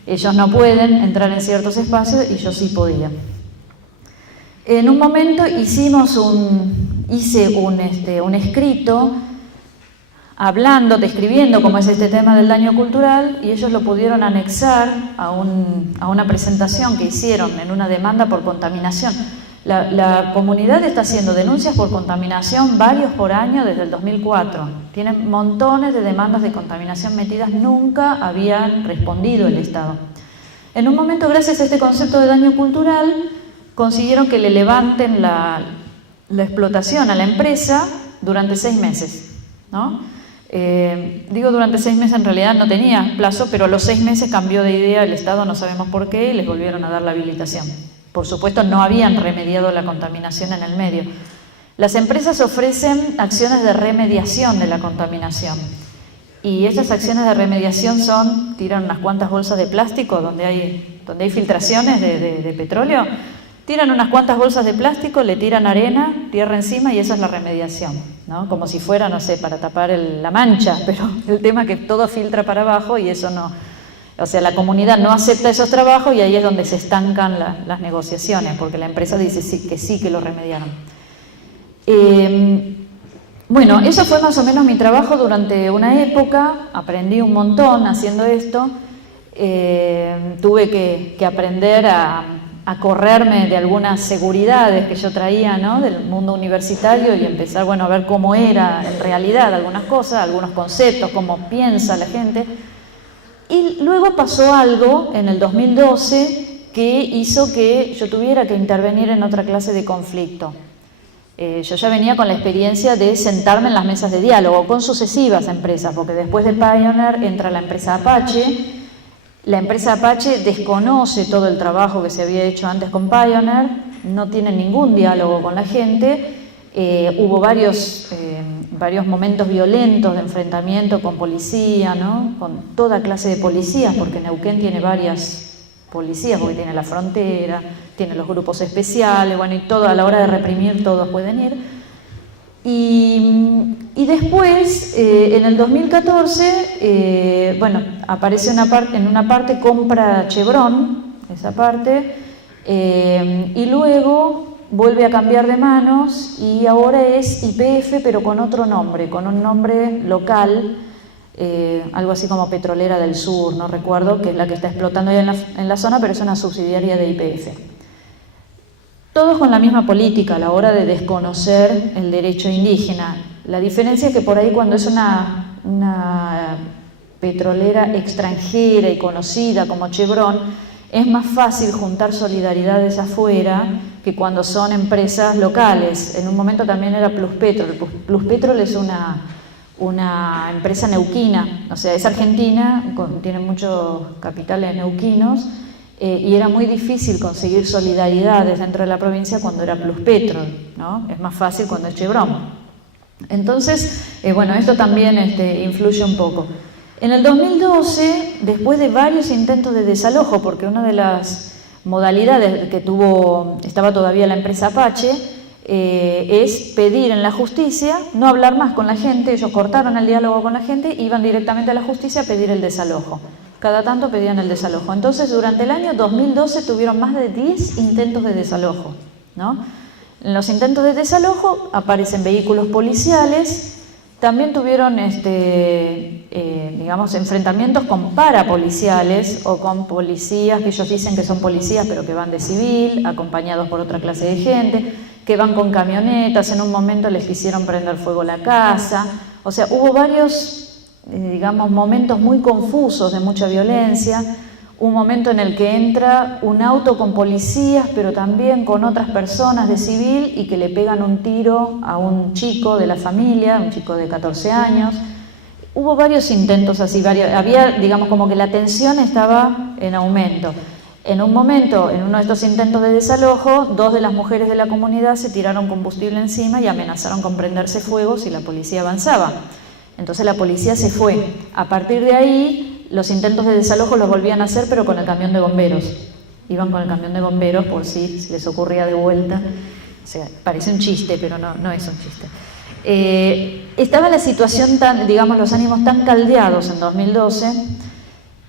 ellos no pueden entrar en ciertos espacios y yo sí podía. En un momento hice un escrito describiendo cómo es este tema del daño cultural, y ellos lo pudieron anexar a una presentación que hicieron en una demanda por contaminación. La comunidad está haciendo denuncias por contaminación, varios por año, desde el 2004. Tienen montones de demandas de contaminación metidas, nunca habían respondido el Estado. En un momento, gracias a este concepto de daño cultural, consiguieron que le levanten la explotación a la empresa durante 6 meses, ¿no? Digo durante 6 meses, en realidad no tenía plazo, pero a los 6 meses cambió de idea el Estado, no sabemos por qué, y les volvieron a dar la habilitación. Por supuesto, no habían remediado la contaminación en el medio. Las empresas ofrecen acciones de remediación de la contaminación. Y estas acciones de remediación tiran unas cuantas bolsas de plástico donde hay filtraciones de petróleo, tiran unas cuantas bolsas de plástico, le tiran arena, tierra encima, y esa es la remediación, ¿no? Como si fuera, no sé, para tapar la mancha, pero el tema es que todo filtra para abajo y eso no. O sea, la comunidad no acepta esos trabajos y ahí es donde se estancan las negociaciones, porque la empresa dice sí que lo remediaron. Bueno, eso fue más o menos mi trabajo durante una época, aprendí un montón haciendo esto, tuve que aprender a correrme de algunas seguridades que yo traía, ¿no?, del mundo universitario, y empezar, bueno, a ver cómo era en realidad algunas cosas, algunos conceptos, cómo piensa la gente. Y luego pasó algo en el 2012 que hizo que yo tuviera que intervenir en otra clase de conflicto. Yo ya venía con la experiencia de sentarme en las mesas de diálogo con sucesivas empresas, porque después de Pioneer entra la empresa Apache. La empresa Apache desconoce todo el trabajo que se había hecho antes con Pioneer, no tiene ningún diálogo con la gente. Hubo varios momentos violentos de enfrentamiento con policía, ¿no? Con toda clase de policías, porque Neuquén tiene varias policías, porque tiene la frontera, tiene los grupos especiales, bueno, y todo, a la hora de reprimir todos pueden ir. Y después, en el 2014, bueno, aparece en una parte compra Chevron, esa parte, y luego vuelve a cambiar de manos y ahora es YPF, pero con otro nombre, con un nombre local, algo así como Petrolera del Sur, no recuerdo, que es la que está explotando ya en la zona, pero es una subsidiaria de YPF. Todos con la misma política a la hora de desconocer el derecho indígena. La diferencia es que por ahí cuando es una petrolera extranjera y conocida como Chevron, es más fácil juntar solidaridades afuera que cuando son empresas locales. En un momento también era Pluspetrol. Pluspetrol es una empresa neuquina, o sea, es argentina, tiene muchos capitales neuquinos, y era muy difícil conseguir solidaridades dentro de la provincia cuando era Pluspetrol, ¿no? Es más fácil cuando es Chevron. Entonces, bueno, esto también influye un poco. En el 2012, después de varios intentos de desalojo, porque una de las modalidades que estaba todavía la empresa Apache, es pedir en la justicia, no hablar más con la gente. Ellos cortaron el diálogo con la gente, iban directamente a la justicia a pedir el desalojo. Cada tanto pedían el desalojo. Entonces, durante el año 2012 tuvieron más de 10 intentos de desalojo, ¿no? En los intentos de desalojo aparecen vehículos policiales, también tuvieron digamos, enfrentamientos con parapoliciales o con policías que ellos dicen que son policías pero que van de civil, acompañados por otra clase de gente, que van con camionetas. En un momento les quisieron prender fuego la casa. O sea, hubo varios digamos, momentos muy confusos de mucha violencia. Un momento en el que entra un auto con policías, pero también con otras personas de civil, y que le pegan un tiro a un chico de la familia, un chico de 14 años. Hubo varios intentos así, había, digamos, como que la tensión estaba en aumento. En un momento, en uno de estos intentos de desalojo, 2 de las mujeres de la comunidad se tiraron combustible encima y amenazaron con prenderse fuego si la policía avanzaba. Entonces la policía se fue. A partir de ahí, los intentos de desalojo los volvían a hacer, pero con el camión de bomberos. Iban con el camión de bomberos por si les ocurría de vuelta. O sea, parece un chiste, pero no es un chiste. Estaba la situación digamos, los ánimos tan caldeados en 2012,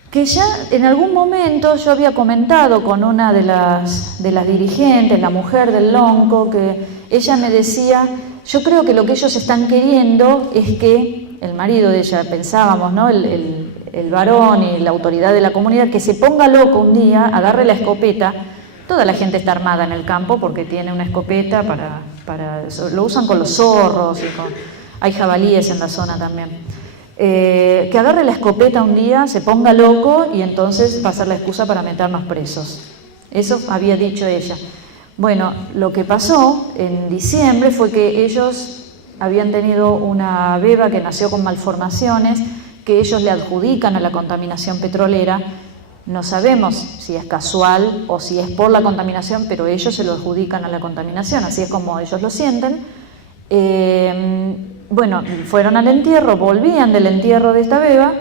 que ya en algún momento yo había comentado con una de las dirigentes, la mujer del Lonco, que ella me decía: yo creo que lo que ellos están queriendo es que el marido de ella, pensábamos, ¿no? El varón y la autoridad de la comunidad, que se ponga loco un día, agarre la escopeta. Toda la gente está armada en el campo porque tiene una escopeta lo usan con los zorros, hay jabalíes en la zona también. Que agarre la escopeta un día, se ponga loco y entonces va a ser la excusa para meternos presos. Eso había dicho ella. Bueno, lo que pasó en diciembre fue que ellos habían tenido una beba que nació con malformaciones, que ellos le adjudican a la contaminación petrolera. No sabemos si es casual o si es por la contaminación, pero ellos se lo adjudican a la contaminación, así es como ellos lo sienten. Bueno, fueron al entierro, volvían del entierro de esta beba,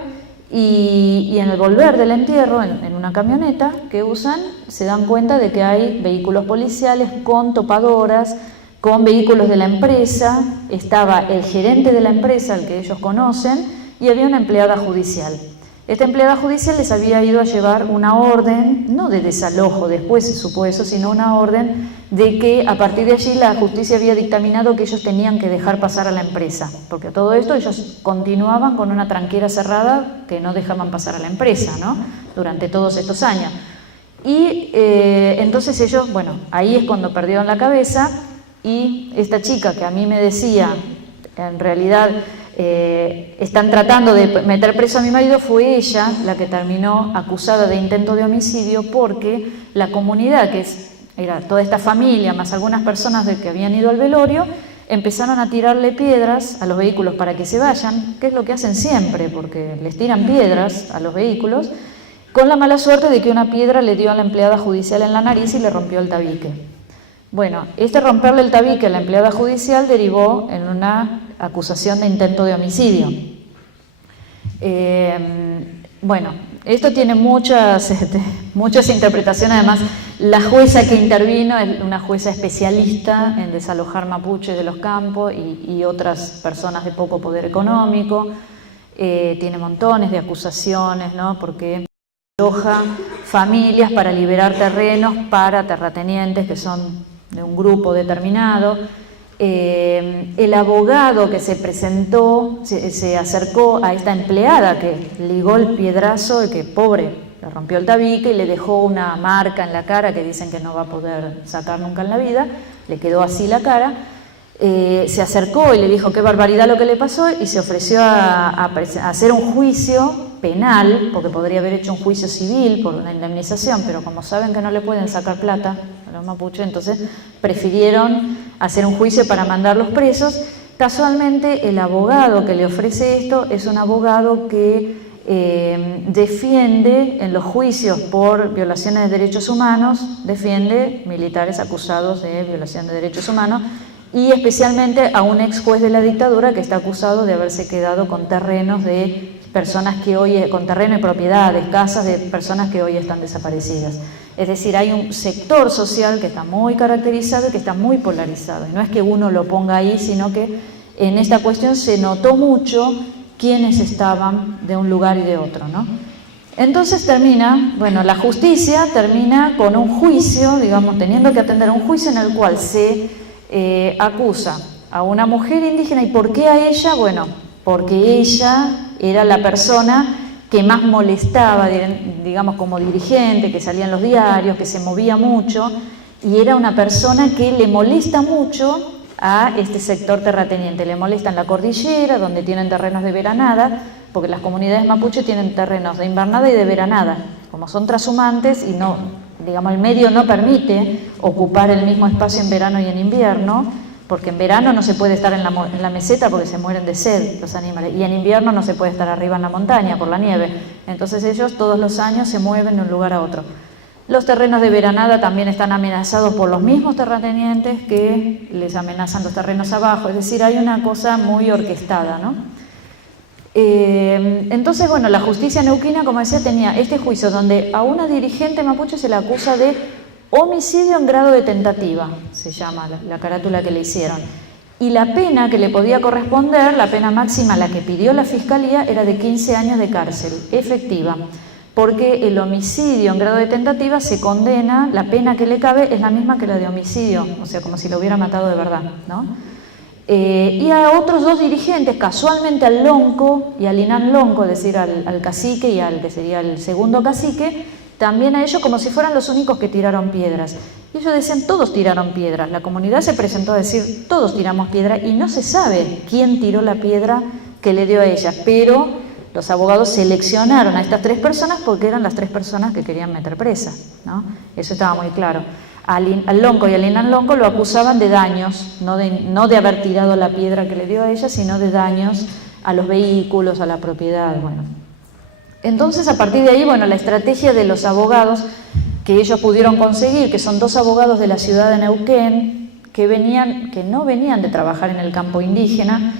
y en el volver del entierro, en una camioneta que usan, se dan cuenta de que hay vehículos policiales con topadoras, con vehículos de la empresa. Estaba el gerente de la empresa, al que ellos conocen, y había una empleada judicial. Esta empleada judicial les había ido a llevar una orden, no de desalojo, después se supo eso, sino una orden de que a partir de allí la justicia había dictaminado que ellos tenían que dejar pasar a la empresa, porque a todo esto ellos continuaban con una tranquera cerrada que no dejaban pasar a la empresa, ¿no? Durante todos estos años. Y entonces ellos, bueno, ahí es cuando perdieron la cabeza, y esta chica que a mí me decía, en realidad están tratando de meter preso a mi marido, fue ella la que terminó acusada de intento de homicidio, porque la comunidad, que es era toda esta familia, más algunas personas que habían ido al velorio, empezaron a tirarle piedras a los vehículos para que se vayan, que es lo que hacen siempre, porque les tiran piedras a los vehículos, con la mala suerte de que una piedra le dio a la empleada judicial en la nariz y le rompió el tabique. Bueno, romperle el tabique a la empleada judicial derivó en una acusación de intento de homicidio. Bueno, esto tiene muchas interpretaciones. Además, la jueza que intervino es una jueza especialista en desalojar mapuches de los campos y otras personas de poco poder económico. Tiene montones de acusaciones, ¿no? Porque aloja familias para liberar terrenos para terratenientes que son de un grupo determinado. El abogado que se presentó se acercó a esta empleada que ligó el piedrazo y que, pobre, le rompió el tabique y le dejó una marca en la cara que dicen que no va a poder sacar nunca en la vida, le quedó así la cara. Se acercó y le dijo qué barbaridad lo que le pasó y se ofreció a hacer un juicio penal, porque podría haber hecho un juicio civil por una indemnización, pero como saben que no le pueden sacar plata a los mapuches, entonces prefirieron hacer un juicio para mandarlos presos. Casualmente el abogado que le ofrece esto es un abogado que defiende en los juicios por violaciones de derechos humanos, defiende militares acusados de violación de derechos humanos, y especialmente a un ex juez de la dictadura que está acusado de haberse quedado con terrenos de personas que hoy, con terreno y propiedades, casas de personas que hoy están desaparecidas. Es decir, hay un sector social que está muy caracterizado y que está muy polarizado. Y no es que uno lo ponga ahí, sino que en esta cuestión se notó mucho quiénes estaban de un lugar y de otro, ¿no? Entonces la justicia termina con un juicio, digamos, teniendo que atender un juicio en el cual se acusa a una mujer indígena. ¿Y por qué a ella? Bueno, porque ella era la persona que más molestaba, digamos, como dirigente, que salía en los diarios, que se movía mucho, y era una persona que le molesta mucho a este sector terrateniente. Le molesta en la cordillera, donde tienen terrenos de veranada, porque las comunidades mapuche tienen terrenos de invernada y de veranada. Como son trashumantes y no, digamos, el medio no permite ocupar el mismo espacio en verano y en invierno, porque en verano no se puede estar en la meseta porque se mueren de sed los animales, y en invierno no se puede estar arriba en la montaña por la nieve. Entonces ellos todos los años se mueven de un lugar a otro. Los terrenos de veranada también están amenazados por los mismos terratenientes que les amenazan los terrenos abajo. Es decir, hay una cosa muy orquestada, ¿no? Entonces, bueno, la justicia neuquina, como decía, tenía este juicio donde a una dirigente mapuche se le acusa de homicidio en grado de tentativa, se llama la carátula que le hicieron. Y la pena que le podía corresponder, la pena máxima, la que pidió la Fiscalía, era de 15 años de cárcel, efectiva. Porque el homicidio en grado de tentativa se condena, la pena que le cabe es la misma que la de homicidio, o sea, como si lo hubiera matado de verdad, ¿no? Y a otros dos dirigentes, casualmente al Lonco y al Inán Lonco, es decir, al cacique y al que sería el segundo cacique, también a ellos como si fueran los únicos que tiraron piedras. Y ellos decían, todos tiraron piedras. La comunidad se presentó a decir, todos tiramos piedra, y no se sabe quién tiró la piedra que le dio a ella, pero los abogados seleccionaron a estas tres personas porque eran las tres personas que querían meter presas, ¿no? Eso estaba muy claro. Al Lonco y al Inán Lonco lo acusaban de daños, no de haber tirado la piedra que le dio a ella, sino de daños a los vehículos, a la propiedad, bueno. Entonces, a partir de ahí, bueno, la estrategia de los abogados que ellos pudieron conseguir, que son dos abogados de la ciudad de Neuquén, que no venían de trabajar en el campo indígena,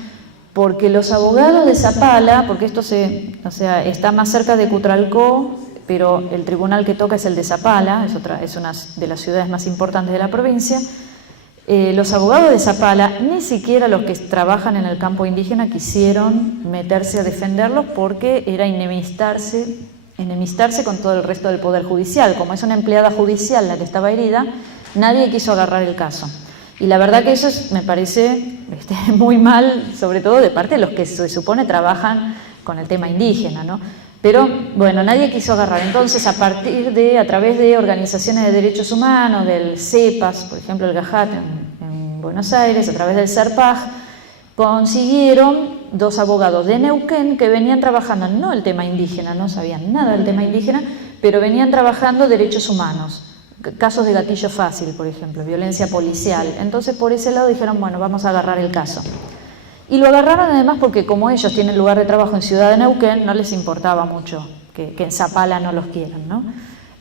porque los abogados de Zapala, porque esto está más cerca de Cutralcó, pero el tribunal que toca es el de Zapala, es una de las ciudades más importantes de la provincia. Los abogados de Zapala, ni siquiera los que trabajan en el campo indígena, quisieron meterse a defenderlos porque era enemistarse con todo el resto del Poder Judicial. Como es una empleada judicial la que estaba herida, nadie quiso agarrar el caso. Y la verdad que eso me parece muy mal, sobre todo de parte de los que se supone trabajan con el tema indígena, ¿no? Pero, bueno, nadie quiso agarrar. Entonces, a través de organizaciones de derechos humanos, del CEPAS, por ejemplo, el GAJAT en Buenos Aires, a través del CERPAJ, consiguieron dos abogados de Neuquén que venían trabajando, no el tema indígena, no sabían nada del tema indígena, pero venían trabajando derechos humanos. casos de gatillo fácil, por ejemplo, violencia policial. Entonces por ese lado dijeron, bueno, vamos a agarrar el caso. Y lo agarraron además porque como ellos tienen lugar de trabajo en Ciudad de Neuquén, no les importaba mucho que en Zapala no los quieran, ¿no?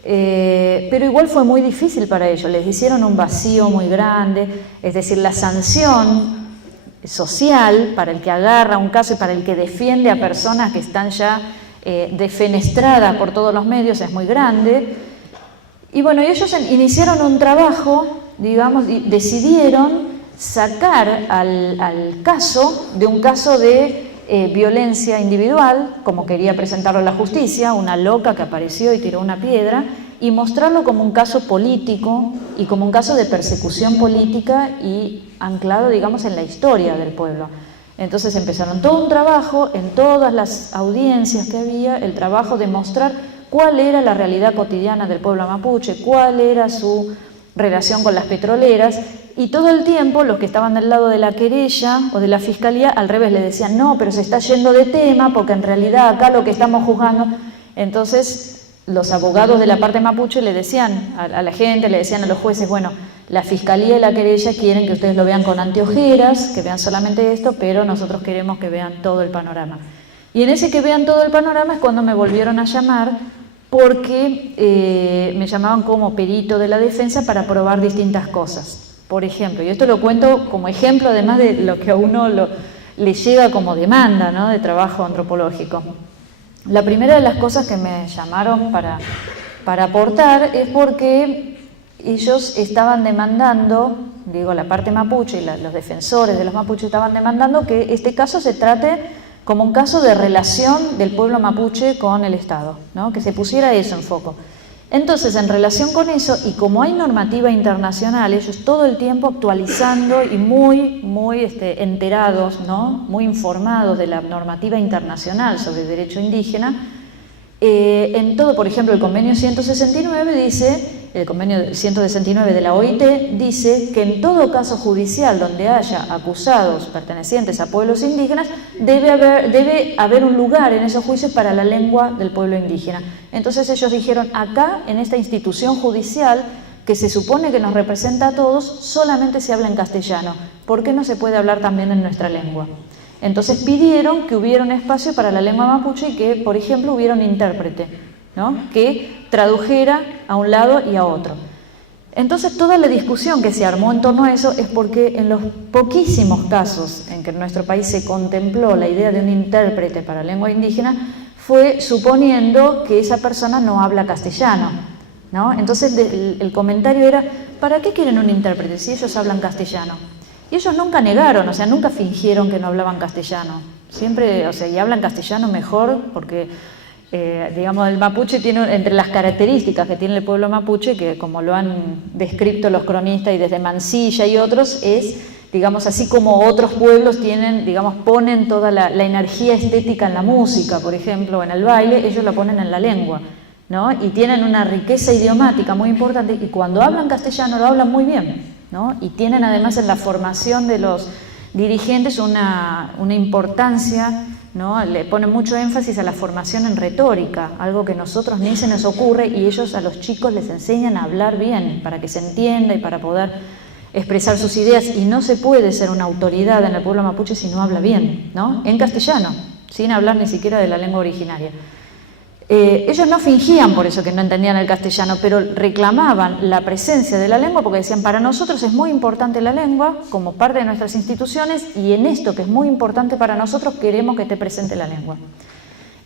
Pero igual fue muy difícil para ellos, les hicieron un vacío muy grande, es decir, la sanción social para el que agarra un caso y para el que defiende a personas que están ya defenestradas por todos los medios es muy grande. Y bueno, ellos iniciaron un trabajo, digamos, y decidieron sacar al caso de un caso de violencia individual, como quería presentarlo la justicia, una loca que apareció y tiró una piedra, y mostrarlo como un caso político y como un caso de persecución política y anclado, digamos, en la historia del pueblo. Entonces empezaron todo un trabajo en todas las audiencias que había, el trabajo de mostrar cuál era la realidad cotidiana del pueblo mapuche, cuál era su relación con las petroleras, y todo el tiempo los que estaban del lado de la querella o de la fiscalía al revés le decían, no, pero se está yendo de tema porque en realidad acá lo que estamos juzgando. Entonces los abogados de la parte mapuche le decían a la gente, le decían a los jueces, bueno, la fiscalía y la querella quieren que ustedes lo vean con anteojeras, que vean solamente esto, pero nosotros queremos que vean todo el panorama. Y en ese que vean todo el panorama es cuando me volvieron a llamar, porque me llamaban como perito de la defensa para probar distintas cosas. Por ejemplo, y esto lo cuento como ejemplo además de lo que a uno le llega como demanda, ¿no?, de trabajo antropológico. La primera de las cosas que me llamaron para aportar es porque ellos estaban demandando, digo, la parte mapuche y los defensores de los mapuches estaban demandando que este caso se trate como un caso de relación del pueblo mapuche con el Estado, ¿no?, que se pusiera eso en foco. Entonces, en relación con eso, y como hay normativa internacional, ellos todo el tiempo actualizando y muy enterados, ¿no?, muy informados de la normativa internacional sobre derecho indígena, en todo, por ejemplo, el convenio 169 dice, el convenio 169 de la OIT dice que en todo caso judicial donde haya acusados pertenecientes a pueblos indígenas, debe haber un lugar en esos juicios para la lengua del pueblo indígena. Entonces ellos dijeron, acá en esta institución judicial que se supone que nos representa a todos, solamente se habla en castellano. ¿Por qué no se puede hablar también en nuestra lengua? Entonces pidieron que hubiera un espacio para la lengua mapuche y que, por ejemplo, hubiera un intérprete, ¿no?, que tradujera a un lado y a otro. Entonces toda la discusión que se armó en torno a eso es porque en los poquísimos casos en que en nuestro país se contempló la idea de un intérprete para lengua indígena, fue suponiendo que esa persona no habla castellano, ¿no? Entonces el comentario era, ¿para qué quieren un intérprete si ellos hablan castellano? Y ellos nunca negaron, o sea, nunca fingieron que no hablaban castellano. Siempre, o sea, y hablan castellano mejor porque, digamos, el mapuche tiene, entre las características que tiene el pueblo mapuche, que como lo han descrito los cronistas y desde Mansilla y otros, es, digamos, así como otros pueblos tienen, digamos, ponen toda la energía estética en la música, por ejemplo, en el baile, ellos la ponen en la lengua, ¿no? Y tienen una riqueza idiomática muy importante y cuando hablan castellano lo hablan muy bien, ¿no? Y tienen además en la formación de los dirigentes una importancia, ¿no? Le ponen mucho énfasis a la formación en retórica, algo que nosotros ni se nos ocurre, y ellos a los chicos les enseñan a hablar bien para que se entienda y para poder expresar sus ideas, y no se puede ser una autoridad en el pueblo mapuche si no habla bien, ¿no?, en castellano, sin hablar ni siquiera de la lengua originaria. Ellos no fingían por eso que no entendían el castellano, pero reclamaban la presencia de la lengua porque decían, para nosotros es muy importante la lengua como parte de nuestras instituciones y en esto que es muy importante para nosotros queremos que esté presente la lengua.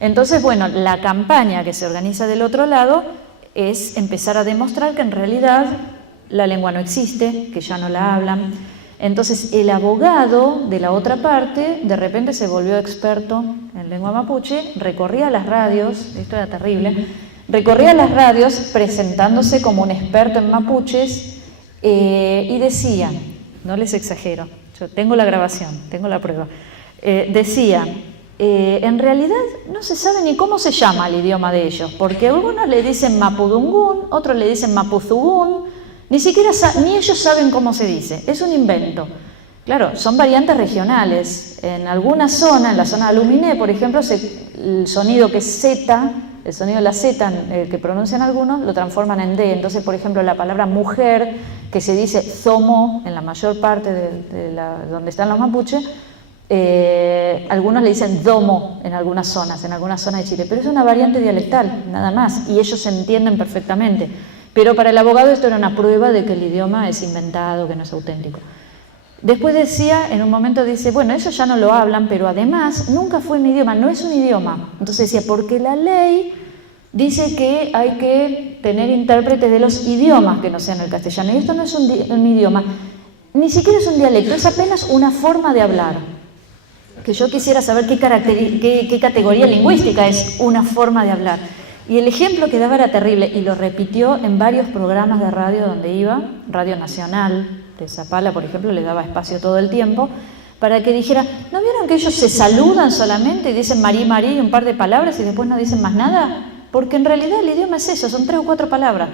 Entonces, bueno, la campaña que se organiza del otro lado es empezar a demostrar que en realidad la lengua no existe, que ya no la hablan. Entonces el abogado de la otra parte de repente se volvió experto en lengua mapuche, recorría las radios, esto era terrible, recorría las radios presentándose como un experto en mapuches y decía, no les exagero, yo tengo la grabación, tengo la prueba, decía, en realidad no se sabe ni cómo se llama el idioma de ellos, porque algunos le dicen mapudungún, otros le dicen mapuzugún, ni siquiera ni ellos saben cómo se dice, es un invento. Claro, son variantes regionales. En alguna zona, en la zona de Aluminé, por ejemplo, el sonido que es Z, el sonido de la Z que pronuncian algunos, lo transforman en D. Entonces, por ejemplo, la palabra mujer, que se dice zomo en la mayor parte de donde están los mapuches, algunos le dicen domo en algunas zonas de Chile, pero es una variante dialectal, nada más, y ellos se entienden perfectamente. Pero para el abogado esto era una prueba de que el idioma es inventado, que no es auténtico. Después decía, en un momento dice, bueno, ellos ya no lo hablan, pero además nunca fue un idioma, no es un idioma. Entonces decía, porque la ley dice que hay que tener intérpretes de los idiomas que no sean el castellano, y esto no es un idioma, ni siquiera es un dialecto, es apenas una forma de hablar. Que yo quisiera saber qué categoría lingüística es una forma de hablar. Y el ejemplo que daba era terrible, y lo repitió en varios programas de radio donde iba, Radio Nacional de Zapala, por ejemplo, le daba espacio todo el tiempo, para que dijera, ¿no vieron que ellos se saludan solamente y dicen marí, marí, un par de palabras y después no dicen más nada? Porque en realidad el idioma es eso, son 3 o 4 palabras.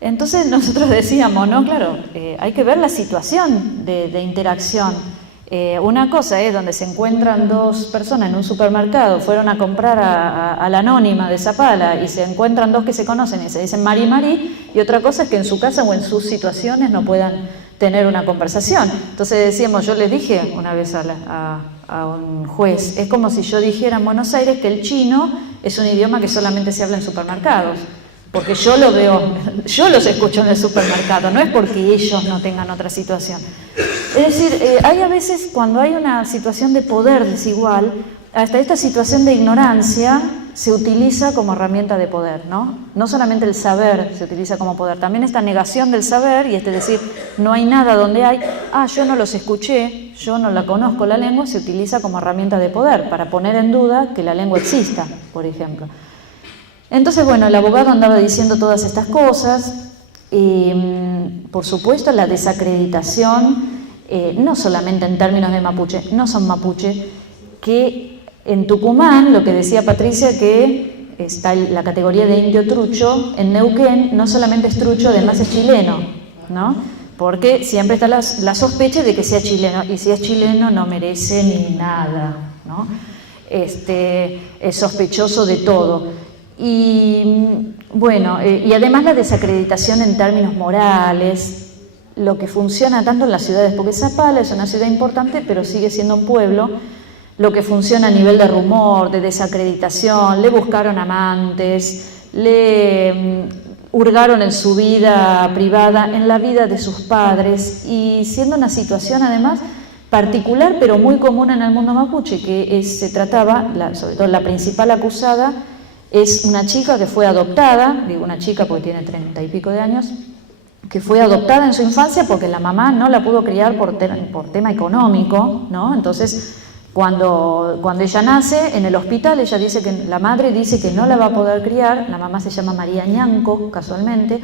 Entonces nosotros decíamos, no, claro, hay que ver la situación de interacción. Una cosa es donde se encuentran 2 personas en un supermercado, fueron a comprar a la anónima de Zapala y se encuentran 2 que se conocen y se dicen Mari Mari, y otra cosa es que en su casa o en sus situaciones no puedan tener una conversación. Entonces decíamos, yo les dije una vez a un juez, es como si yo dijera en Buenos Aires que el chino es un idioma que solamente se habla en supermercados, porque yo lo veo, yo los escucho en el supermercado, no es porque ellos no tengan otra situación. Es decir, hay a veces cuando hay una situación de poder desigual, hasta esta situación de ignorancia se utiliza como herramienta de poder, ¿no? No solamente el saber se utiliza como poder, también esta negación del saber, y decir, no hay nada donde hay, yo no los escuché, yo no la conozco la lengua, se utiliza como herramienta de poder, para poner en duda que la lengua exista, por ejemplo. Entonces, bueno, el abogado andaba diciendo todas estas cosas, por supuesto la desacreditación, no solamente en términos de mapuche, no son mapuche, que en Tucumán, lo que decía Patricia, que está la categoría de indio trucho, en Neuquén no solamente es trucho, además es chileno, ¿no? Porque siempre está la sospecha de que sea chileno, y si es chileno no merece ni nada, ¿no? Es sospechoso de todo. Y bueno, y además la desacreditación en términos morales, lo que funciona tanto en las ciudades, porque Zapala es una ciudad importante, pero sigue siendo un pueblo, lo que funciona a nivel de rumor, de desacreditación, le buscaron amantes, le hurgaron en su vida privada, en la vida de sus padres, y siendo una situación además particular, pero muy común en el mundo mapuche, que se trataba, sobre todo la principal acusada, es una chica que fue adoptada, digo una chica porque tiene 30 y pico de años, que fue adoptada en su infancia porque la mamá no la pudo criar por tema económico, ¿no? Entonces, cuando ella nace en el hospital, ella dice que la madre dice que no la va a poder criar, la mamá se llama María Ñanco, casualmente,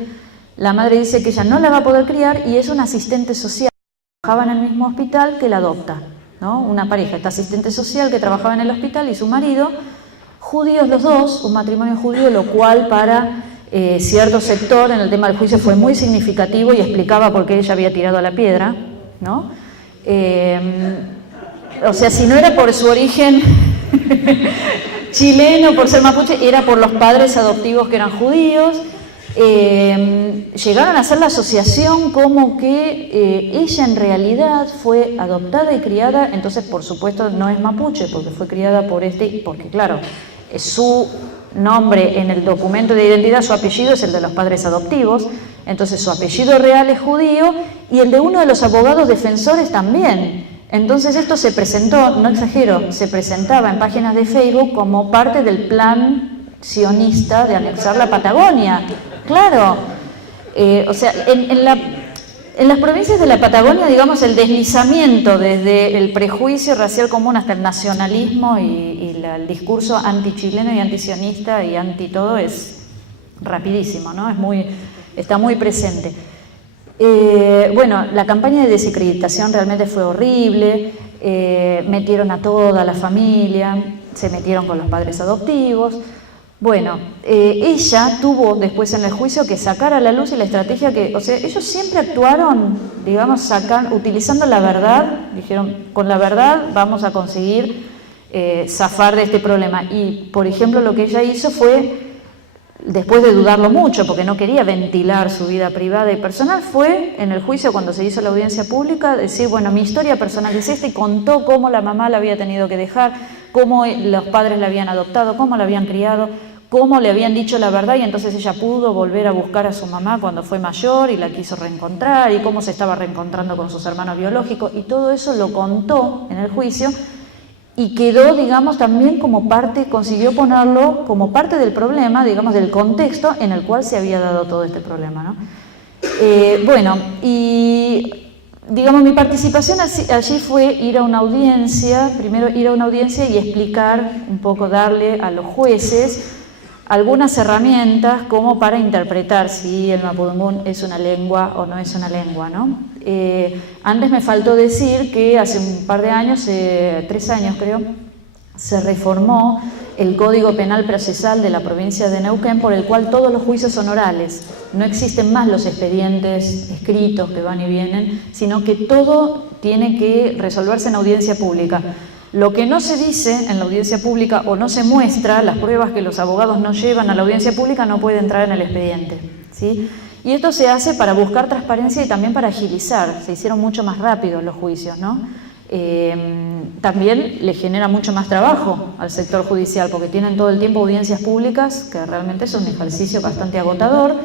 la madre dice que ella no la va a poder criar y es una asistente social que trabajaba en el mismo hospital que la adopta, ¿no? Una pareja, esta asistente social que trabajaba en el hospital y su marido, judíos los dos, un matrimonio judío, lo cual para cierto sector en el tema del juicio fue muy significativo y explicaba por qué ella había tirado la piedra, ¿no? O sea, si no era por su origen chileno, por ser mapuche, era por los padres adoptivos que eran judíos. Llegaron a hacer la asociación como que ella en realidad fue adoptada y criada, entonces por supuesto no es mapuche, porque fue criada por porque claro, su nombre en el documento de identidad, su apellido es el de los padres adoptivos, entonces su apellido real es judío y el de uno de los abogados defensores también. Entonces esto se presentó, no exagero, se presentaba en páginas de Facebook como parte del plan sionista de anexar la Patagonia. Claro, o sea, en las provincias de la Patagonia, digamos, el deslizamiento desde el prejuicio racial común hasta el nacionalismo y el discurso antichileno y antisionista y anti todo es rapidísimo, ¿no? Está muy presente. Bueno, la campaña de desacreditación realmente fue horrible, metieron a toda la familia, se metieron con los padres adoptivos. Bueno, ella tuvo después en el juicio que sacar a la luz y la estrategia que, o sea, ellos siempre actuaron, digamos, utilizando la verdad, dijeron, con la verdad vamos a conseguir zafar de este problema. Y, por ejemplo, lo que ella hizo fue, después de dudarlo mucho, porque no quería ventilar su vida privada y personal, fue en el juicio, cuando se hizo la audiencia pública, decir, bueno, mi historia personal es esta, y contó cómo la mamá la había tenido que dejar, cómo los padres la habían adoptado, cómo la habían criado, cómo le habían dicho la verdad, y entonces ella pudo volver a buscar a su mamá cuando fue mayor y la quiso reencontrar, y cómo se estaba reencontrando con sus hermanos biológicos, y todo eso lo contó en el juicio. Y quedó, digamos, también como parte, consiguió ponerlo como parte del problema, digamos, del contexto en el cual se había dado todo este problema, ¿no? Bueno, y digamos, mi participación allí fue ir a una audiencia, primero ir a una audiencia y explicar un poco, darle a los jueces algunas herramientas como para interpretar si el mapudungún es una lengua o no es una lengua, ¿no? Antes me faltó decir que hace un par de años, 3 años creo, se reformó el Código Penal Procesal de la provincia de Neuquén, por el cual todos los juicios son orales. No existen más los expedientes escritos que van y vienen, sino que todo tiene que resolverse en audiencia pública. Lo que no se dice en la audiencia pública o no se muestra, las pruebas que los abogados no llevan a la audiencia pública, no puede entrar en el expediente, ¿sí? Y esto se hace para buscar transparencia y también para agilizar. Se hicieron mucho más rápido los juicios, ¿no? También le genera mucho más trabajo al sector judicial, porque tienen todo el tiempo audiencias públicas, que realmente es un ejercicio bastante agotador.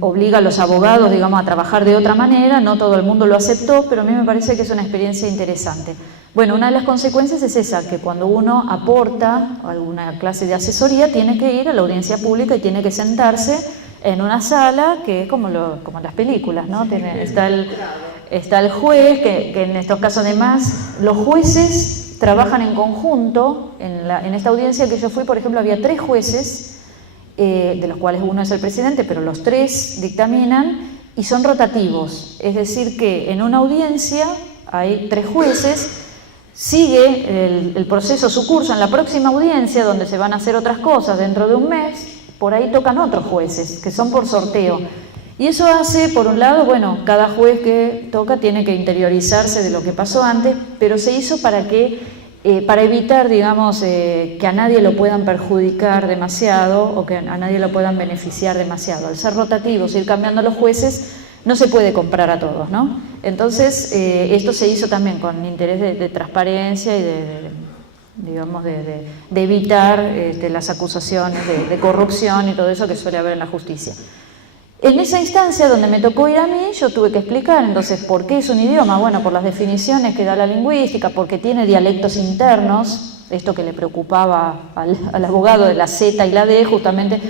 Obliga a los abogados, digamos, a trabajar de otra manera. No todo el mundo lo aceptó, pero a mí me parece que es una experiencia interesante. Bueno, una de las consecuencias es esa, que cuando uno aporta alguna clase de asesoría, tiene que ir a la audiencia pública y tiene que sentarse en una sala que es como en las películas, ¿no? Está el juez, que en estos casos además los jueces trabajan en conjunto. En esta audiencia que yo fui, por ejemplo, había 3 jueces, de los cuales uno es el presidente, pero los 3 dictaminan y son rotativos. Es decir, que en una audiencia hay 3 jueces, sigue el proceso, su curso. En la próxima audiencia, donde se van a hacer otras cosas dentro de un mes, por ahí tocan otros jueces, que son por sorteo. Y eso hace, por un lado, bueno, cada juez que toca tiene que interiorizarse de lo que pasó antes, pero se hizo para evitar, digamos, que a nadie lo puedan perjudicar demasiado o que a nadie lo puedan beneficiar demasiado. Al ser rotativos, ir cambiando los jueces, no se puede comprar a todos, ¿no? Entonces, esto se hizo también con interés de transparencia y de evitar las acusaciones de corrupción y todo eso que suele haber en la justicia. En esa instancia donde me tocó ir a mí, yo tuve que explicar, entonces, ¿por qué es un idioma? Bueno, por las definiciones que da la lingüística, porque tiene dialectos internos, esto que le preocupaba al abogado de la Z y la D, justamente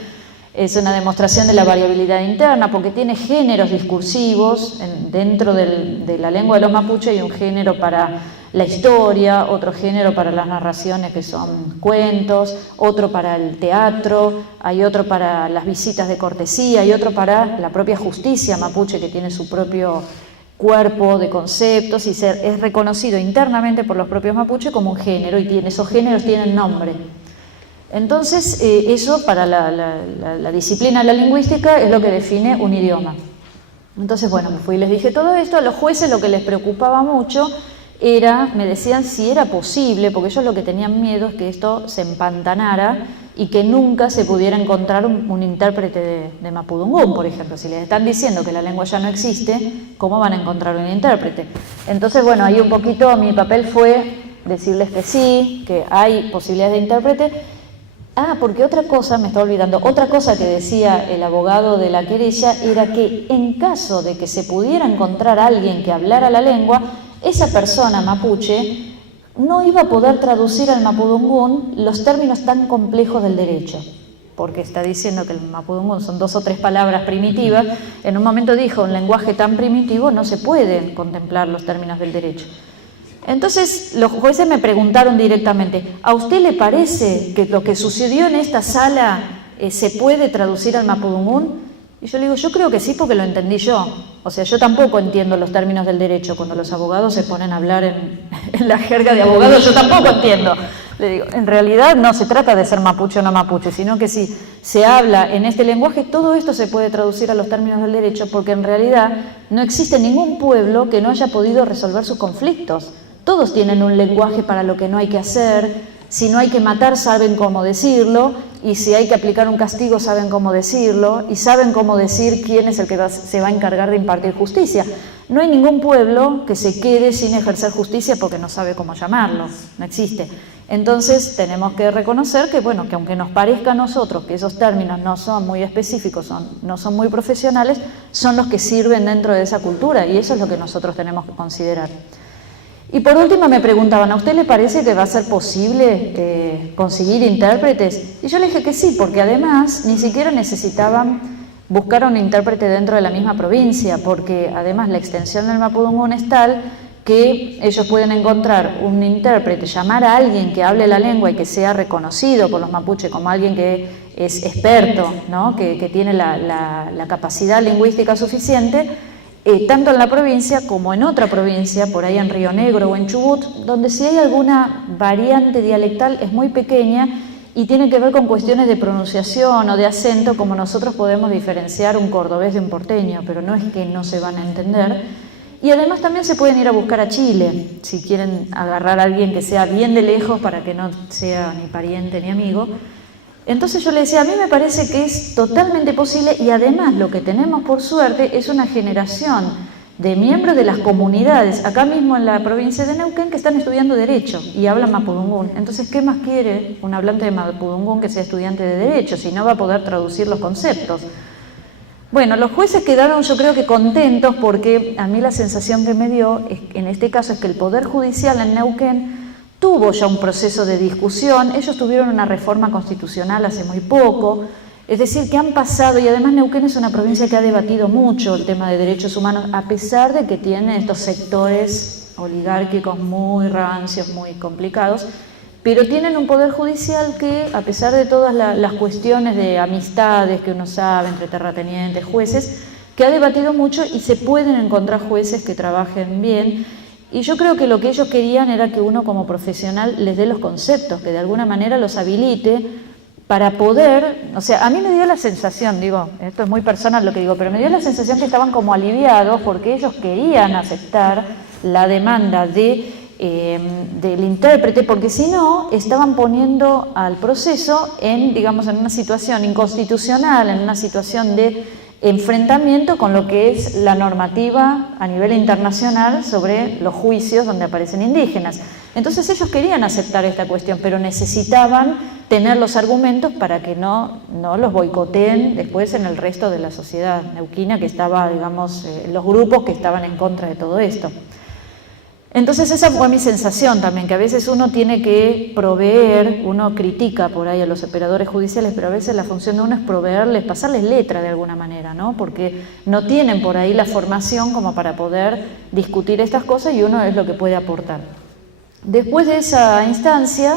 es una demostración de la variabilidad interna, porque tiene géneros discursivos. Dentro de la lengua de los mapuches hay un género para la historia, otro género para las narraciones que son cuentos, otro para el teatro, hay otro para las visitas de cortesía y otro para la propia justicia mapuche, que tiene su propio cuerpo de conceptos y es reconocido internamente por los propios mapuches como un género, y esos géneros tienen nombre. Entonces, eso para la disciplina de la lingüística es lo que define un idioma. Entonces, bueno, me fui y les dije todo esto. A los jueces lo que les preocupaba mucho me decían si era posible, porque ellos lo que tenían miedo es que esto se empantanara y que nunca se pudiera encontrar un intérprete de mapudungún, por ejemplo. Si les están diciendo que la lengua ya no existe, ¿cómo van a encontrar un intérprete? Entonces, bueno, ahí un poquito mi papel fue decirles que sí, que hay posibilidades de intérprete. Porque otra cosa, me estaba olvidando, otra cosa que decía el abogado de la querella era que en caso de que se pudiera encontrar a alguien que hablara la lengua, esa persona mapuche no iba a poder traducir al mapudungún los términos tan complejos del derecho, porque está diciendo que el mapudungún son 2 o 3 palabras primitivas. En un momento dijo, un lenguaje tan primitivo no se pueden contemplar los términos del derecho. Entonces los jueces me preguntaron directamente, ¿a usted le parece que lo que sucedió en esta sala se puede traducir al mapudungún? Y yo le digo, yo creo que sí, porque lo entendí yo. O sea, yo tampoco entiendo los términos del derecho. Cuando los abogados se ponen a hablar en la jerga de abogados, yo tampoco entiendo. Le digo, en realidad no se trata de ser mapuche o no mapuche, sino que si se habla en este lenguaje, todo esto se puede traducir a los términos del derecho, porque en realidad no existe ningún pueblo que no haya podido resolver sus conflictos. todos tienen un lenguaje para lo que no hay que hacer. Si no hay que matar, saben cómo decirlo, y si hay que aplicar un castigo, saben cómo decirlo, y saben cómo decir quién es el que se va a encargar de impartir justicia. No hay ningún pueblo que se quede sin ejercer justicia porque no sabe cómo llamarlo, no existe. Entonces tenemos que reconocer que, bueno, que aunque nos parezca a nosotros que esos términos no son muy específicos, no son muy profesionales, son los que sirven dentro de esa cultura, y eso es lo que nosotros tenemos que considerar. Y por último me preguntaban, ¿a usted le parece que va a ser posible conseguir intérpretes? Y yo le dije que sí, porque además ni siquiera necesitaban buscar a un intérprete dentro de la misma provincia, porque además la extensión del mapudungún es tal que ellos pueden encontrar un intérprete, llamar a alguien que hable la lengua y que sea reconocido por los mapuches como alguien que es experto, ¿no? que tiene la capacidad lingüística suficiente, tanto en la provincia como en otra provincia, por ahí en Río Negro o en Chubut, donde si hay alguna variante dialectal es muy pequeña y tiene que ver con cuestiones de pronunciación o de acento, como nosotros podemos diferenciar un cordobés de un porteño, pero no es que no se van a entender. Y además también se pueden ir a buscar a Chile, si quieren agarrar a alguien que sea bien de lejos para que no sea ni pariente ni amigo. Entonces yo le decía, a mí me parece que es totalmente posible, y además lo que tenemos por suerte es una generación de miembros de las comunidades, acá mismo en la provincia de Neuquén, que están estudiando Derecho y hablan mapudungún. Entonces, ¿qué más quiere un hablante de mapudungún que sea estudiante de Derecho, si no va a poder traducir los conceptos? Bueno, los jueces quedaron, yo creo que contentos, porque a mí la sensación que me dio, en este caso, es que el Poder Judicial en Neuquén tuvo ya un proceso de discusión. Ellos tuvieron una reforma constitucional hace muy poco, es decir, que han pasado, y además Neuquén es una provincia que ha debatido mucho el tema de derechos humanos, a pesar de que tiene estos sectores oligárquicos muy rancios, muy complicados, pero tienen un poder judicial que, a pesar de todas las cuestiones de amistades que uno sabe entre terratenientes, jueces, que ha debatido mucho, y se pueden encontrar jueces que trabajen bien. Y yo creo que lo que ellos querían era que uno como profesional les dé los conceptos, que de alguna manera los habilite para poder, o sea, a mí me dio la sensación, digo, esto es muy personal lo que digo, pero me dio la sensación que estaban como aliviados porque ellos querían aceptar la demanda del intérprete, porque si no, estaban poniendo al proceso en, digamos, en una situación inconstitucional, en una situación de enfrentamiento con lo que es la normativa a nivel internacional sobre los juicios donde aparecen indígenas. Entonces ellos querían aceptar esta cuestión, pero necesitaban tener los argumentos para que no los boicoteen después en el resto de la sociedad neuquina, que estaba, digamos, los grupos que estaban en contra de todo esto. Entonces esa fue mi sensación también, que a veces uno tiene que proveer, uno critica por ahí a los operadores judiciales, pero a veces la función de uno es proveerles, pasarles letra de alguna manera, ¿no? Porque no tienen por ahí la formación como para poder discutir estas cosas, y uno es lo que puede aportar. Después de esa instancia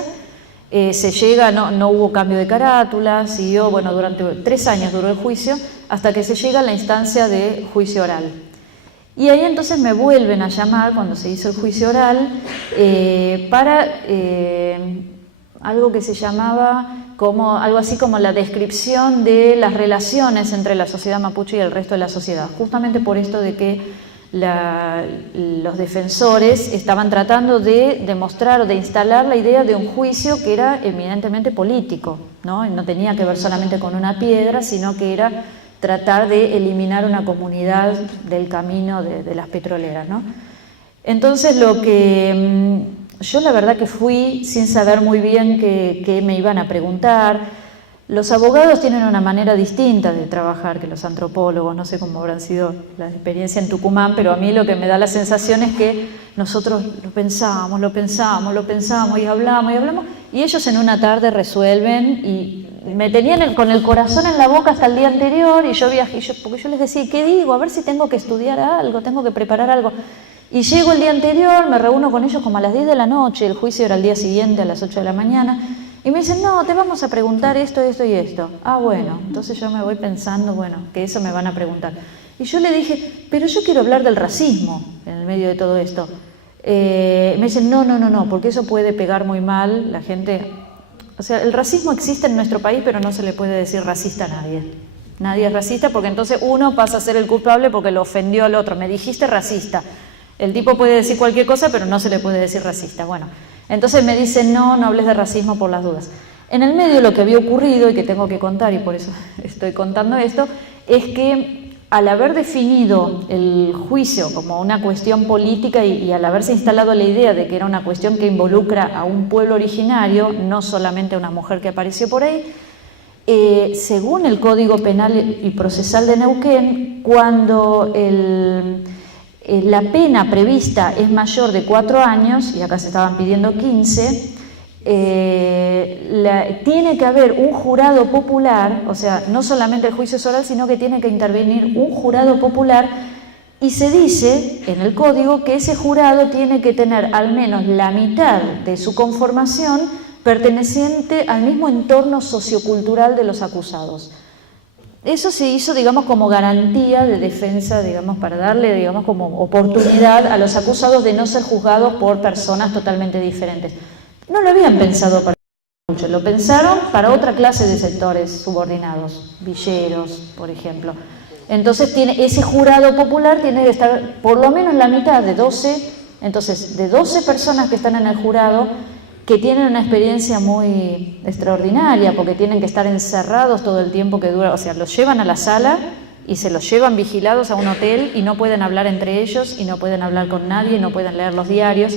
se llega, no hubo cambio de carátula, siguió, bueno, durante 3 años duró el juicio, hasta que se llega a la instancia de juicio oral. Y ahí entonces me vuelven a llamar cuando se hizo el juicio oral para algo que se llamaba como algo así como la descripción de las relaciones entre la sociedad mapuche y el resto de la sociedad, justamente por esto de que los defensores estaban tratando de demostrar o de instalar la idea de un juicio que era eminentemente político, ¿no? No tenía que ver solamente con una piedra, sino que era tratar de eliminar una comunidad del camino de las petroleras, ¿no? Entonces yo la verdad que fui sin saber muy bien qué me iban a preguntar. Los abogados tienen una manera distinta de trabajar que los antropólogos, no sé cómo habrán sido la experiencia en Tucumán, pero a mí lo que me da la sensación es que nosotros lo pensamos y hablamos, y ellos en una tarde resuelven, y me tenían con el corazón en la boca hasta el día anterior, y yo viajé, porque yo les decía, ¿qué digo? A ver si tengo que estudiar algo, tengo que preparar algo. Y llego el día anterior, me reúno con ellos como a las 10 de la noche, el juicio era al día siguiente a las 8 de la mañana, y me dicen, no, te vamos a preguntar esto y esto. Ah, bueno, entonces yo me voy pensando, bueno, que eso me van a preguntar. Y yo le dije, pero yo quiero hablar del racismo en el medio de todo esto. Me dicen, no, porque eso puede pegar muy mal, la gente... O sea, el racismo existe en nuestro país, pero no se le puede decir racista a nadie. Nadie es racista, porque entonces uno pasa a ser el culpable porque lo ofendió al otro. Me dijiste racista. El tipo puede decir cualquier cosa, pero no se le puede decir racista. Bueno, entonces me dicen, no hables de racismo por las dudas. En el medio lo que había ocurrido, y que tengo que contar, y por eso estoy contando esto, es que al haber definido el juicio como una cuestión política y al haberse instalado la idea de que era una cuestión que involucra a un pueblo originario, no solamente a una mujer que apareció por ahí, según el Código Penal y Procesal de Neuquén, cuando la pena prevista es mayor de 4 años, y acá se estaban pidiendo 15, tiene que haber un jurado popular, o sea, no solamente el juicio es oral, sino que tiene que intervenir un jurado popular, y se dice en el código que ese jurado tiene que tener al menos la mitad de su conformación perteneciente al mismo entorno sociocultural de los acusados. Eso se hizo, digamos, como garantía de defensa, digamos, para darle, digamos, como oportunidad a los acusados de no ser juzgados por personas totalmente diferentes. No lo habían pensado para mucho, lo pensaron para otra clase de sectores subordinados, villeros, por ejemplo. Entonces ese jurado popular tiene que estar por lo menos la mitad de 12, entonces de 12 personas que están en el jurado, que tienen una experiencia muy extraordinaria, porque tienen que estar encerrados todo el tiempo que dura, o sea, los llevan a la sala y se los llevan vigilados a un hotel y no pueden hablar entre ellos y no pueden hablar con nadie, y no pueden leer los diarios,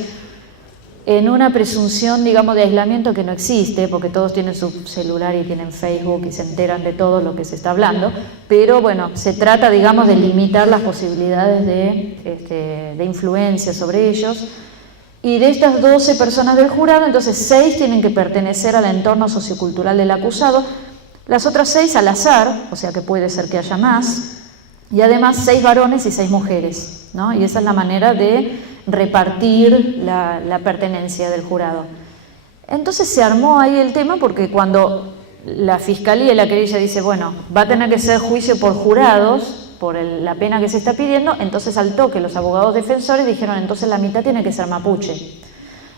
en una presunción, digamos, de aislamiento que no existe, porque todos tienen su celular y tienen Facebook y se enteran de todo lo que se está hablando, pero bueno, se trata, digamos, de limitar las posibilidades de influencia sobre ellos. Y de estas 12 personas del jurado, entonces 6 tienen que pertenecer al entorno sociocultural del acusado, las otras 6 al azar, o sea que puede ser que haya más, y además 6 varones y 6 mujeres, ¿no? Y esa es la manera de repartir la pertenencia del jurado. Entonces se armó ahí el tema, porque cuando la fiscalía y la querella dice, bueno, va a tener que ser juicio por jurados, por la pena que se está pidiendo, entonces al toque los abogados defensores dijeron, entonces la mitad tiene que ser mapuche.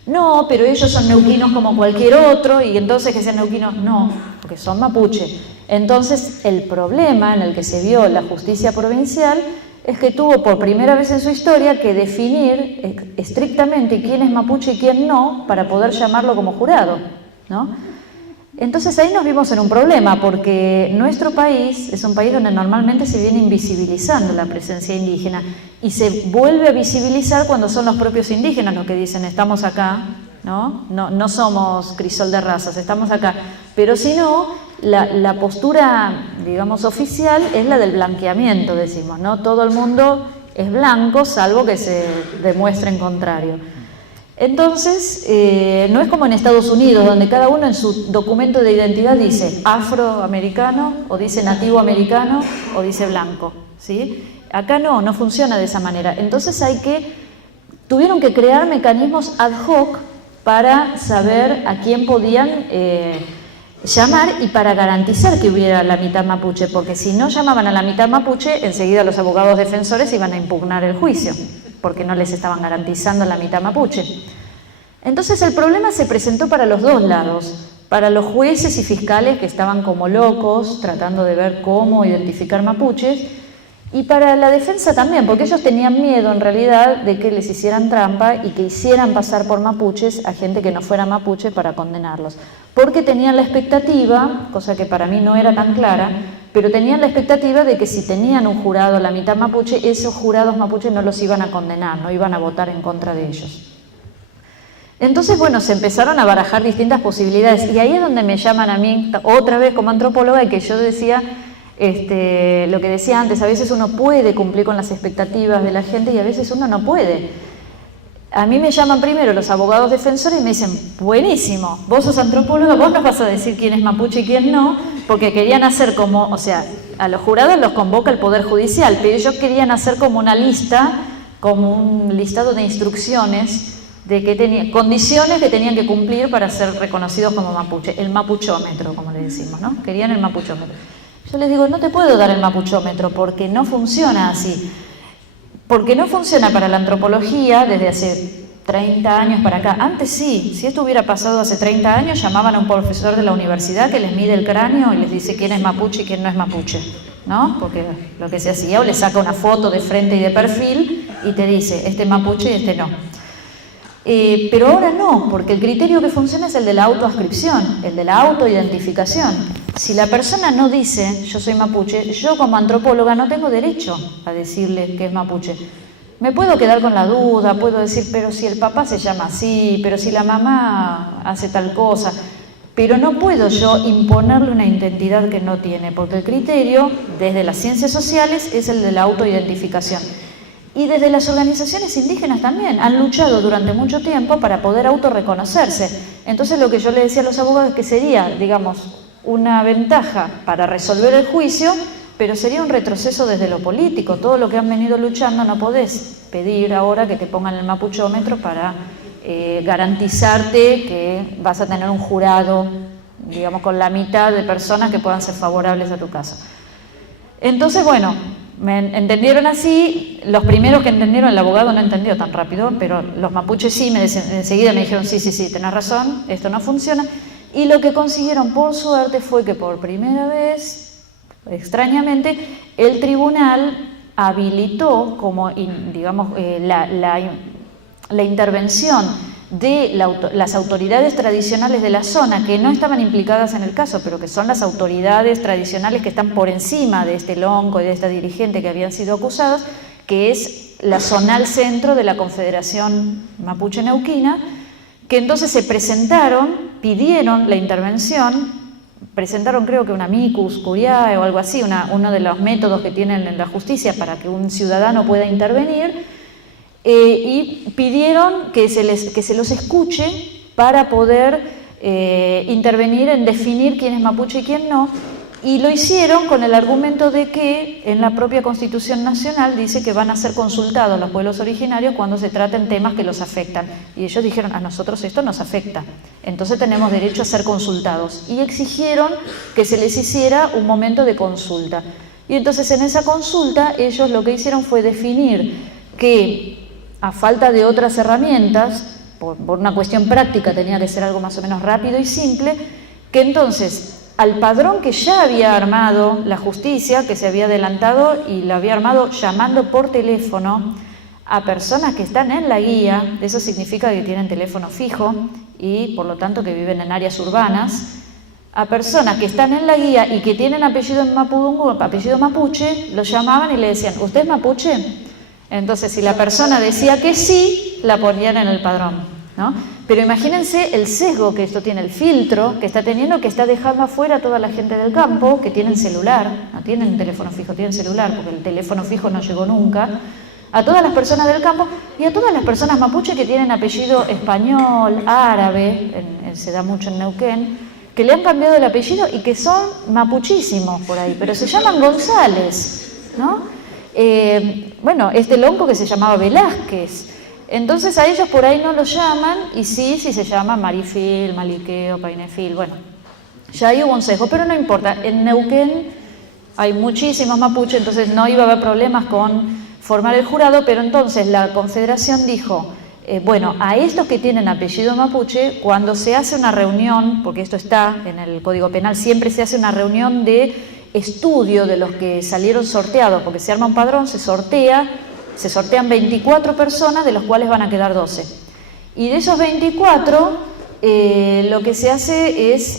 No, pero ellos son neuquinos como cualquier otro, y entonces que sean neuquinos, no, porque son mapuche. Entonces el problema en el que se vio la justicia provincial es que tuvo por primera vez en su historia que definir estrictamente quién es mapuche y quién no, para poder llamarlo como jurado, ¿no? Entonces ahí nos vimos en un problema, porque nuestro país es un país donde normalmente se viene invisibilizando la presencia indígena, y se vuelve a visibilizar cuando son los propios indígenas los que dicen, estamos acá, ¿no? No somos crisol de razas, estamos acá. Pero si no, la postura, digamos, oficial es la del blanqueamiento, decimos, ¿no? Todo el mundo es blanco, salvo que se demuestre en contrario. Entonces, no es como en Estados Unidos, donde cada uno en su documento de identidad dice afroamericano, o dice nativo americano, o dice blanco, ¿sí? Acá no funciona de esa manera. Entonces tuvieron que crear mecanismos ad hoc para saber a quién podían llamar y para garantizar que hubiera la mitad mapuche, porque si no llamaban a la mitad mapuche, enseguida los abogados defensores iban a impugnar el juicio, porque no les estaban garantizando la mitad mapuche. Entonces el problema se presentó para los dos lados, para los jueces y fiscales que estaban como locos tratando de ver cómo identificar mapuches, y para la defensa también, porque ellos tenían miedo en realidad de que les hicieran trampa y que hicieran pasar por mapuches a gente que no fuera mapuche para condenarlos, porque tenían la expectativa, cosa que para mí no era tan clara, pero tenían la expectativa de que si tenían un jurado la mitad mapuche, esos jurados mapuches no los iban a condenar, no iban a votar en contra de ellos. Entonces, bueno, se empezaron a barajar distintas posibilidades, y ahí es donde me llaman a mí, otra vez como antropóloga, y que yo decía, lo que decía antes, a veces uno puede cumplir con las expectativas de la gente y a veces uno no puede. A mí me llaman primero los abogados defensores y me dicen, buenísimo, vos sos antropóloga, vos nos vas a decir quién es mapuche y quién no, porque querían hacer como, o sea, a los jurados los convoca el Poder Judicial, pero ellos querían hacer como una lista, como un listado de instrucciones, de condiciones que tenían que cumplir para ser reconocidos como mapuche, el mapuchómetro, como le decimos, ¿no? Querían el mapuchómetro. Yo les digo, no te puedo dar el mapuchómetro porque no funciona así. Porque no funciona para la antropología desde hace 30 años para acá. Antes sí, si esto hubiera pasado hace 30 años, llamaban a un profesor de la universidad que les mide el cráneo y les dice quién es mapuche y quién no es mapuche. ¿no? Porque lo que se hacía, o le saca una foto de frente y de perfil y te dice, este mapuche y este no. Pero ahora no, porque el criterio que funciona es el de la autoascripción, el de la autoidentificación. Si la persona no dice, yo soy mapuche, yo como antropóloga no tengo derecho a decirle que es mapuche. Me puedo quedar con la duda, puedo decir, pero si el papá se llama así, pero si la mamá hace tal cosa, pero no puedo yo imponerle una identidad que no tiene, porque el criterio, desde las ciencias sociales, es el de la autoidentificación. Y desde las organizaciones indígenas también han luchado durante mucho tiempo para poder autorreconocerse. Entonces lo que yo le decía a los abogados es que sería, digamos, una ventaja para resolver el juicio, pero sería un retroceso desde lo político. Todo lo que han venido luchando no podés pedir ahora que te pongan el mapuchómetro para garantizarte que vas a tener un jurado, digamos, con la mitad de personas que puedan ser favorables a tu caso. Entonces, bueno, me entendieron así. Los primeros que entendieron, el abogado no entendió tan rápido, pero los mapuches sí, enseguida me dijeron, sí, tenés razón, esto no funciona. Y lo que consiguieron, por suerte, fue que por primera vez, extrañamente, el tribunal habilitó como, digamos, la intervención de las autoridades tradicionales de la zona, que no estaban implicadas en el caso, pero que son las autoridades tradicionales que están por encima de este lonco y de esta dirigente que habían sido acusados, que es la zonal centro de la Confederación Mapuche Neuquina, que entonces se presentaron, pidieron la intervención, presentaron creo que una amicus curiae o algo así, uno de los métodos que tienen en la justicia para que un ciudadano pueda intervenir, y pidieron que se los escuche para poder intervenir en definir quién es mapuche y quién no, y lo hicieron con el argumento de que en la propia Constitución Nacional dice que van a ser consultados los pueblos originarios cuando se traten temas que los afectan, y ellos dijeron, a nosotros esto nos afecta, entonces tenemos derecho a ser consultados, y exigieron que se les hiciera un momento de consulta. Y entonces en esa consulta ellos lo que hicieron fue definir que, a falta de otras herramientas, por una cuestión práctica tenía que ser algo más o menos rápido y simple, que entonces al padrón que ya había armado la justicia, que se había adelantado y lo había armado llamando por teléfono a personas que están en la guía, eso significa que tienen teléfono fijo y por lo tanto que viven en áreas urbanas, a personas que están en la guía y que tienen apellido mapudungun, apellido mapuche, lo llamaban y le decían, ¿usted es mapuche? Entonces, si la persona decía que sí, la ponían en el padrón, ¿no? Pero imagínense el sesgo que esto tiene, el filtro que está teniendo, que está dejando afuera a toda la gente del campo que tienen celular, no tienen teléfono fijo, tienen celular, porque el teléfono fijo no llegó nunca, a todas las personas del campo y a todas las personas mapuche que tienen apellido español, árabe, se da mucho en Neuquén, que le han cambiado el apellido y que son mapuchísimos por ahí, pero se llaman González, ¿no? Bueno, este lonco que se llamaba Velázquez, entonces a ellos por ahí no los llaman, y sí se llama Marifil, Maliqueo, Painefil, bueno, ya ahí hubo un sesgo, pero no importa, en Neuquén hay muchísimos mapuches, entonces no iba a haber problemas con formar el jurado, pero entonces la Confederación dijo, bueno, a estos que tienen apellido mapuche, cuando se hace una reunión, porque esto está en el Código Penal, siempre se hace una reunión de estudio de los que salieron sorteados, porque se arma un padrón, se sortean 24 personas, de los cuales van a quedar 12. Y de esos 24, lo que se hace es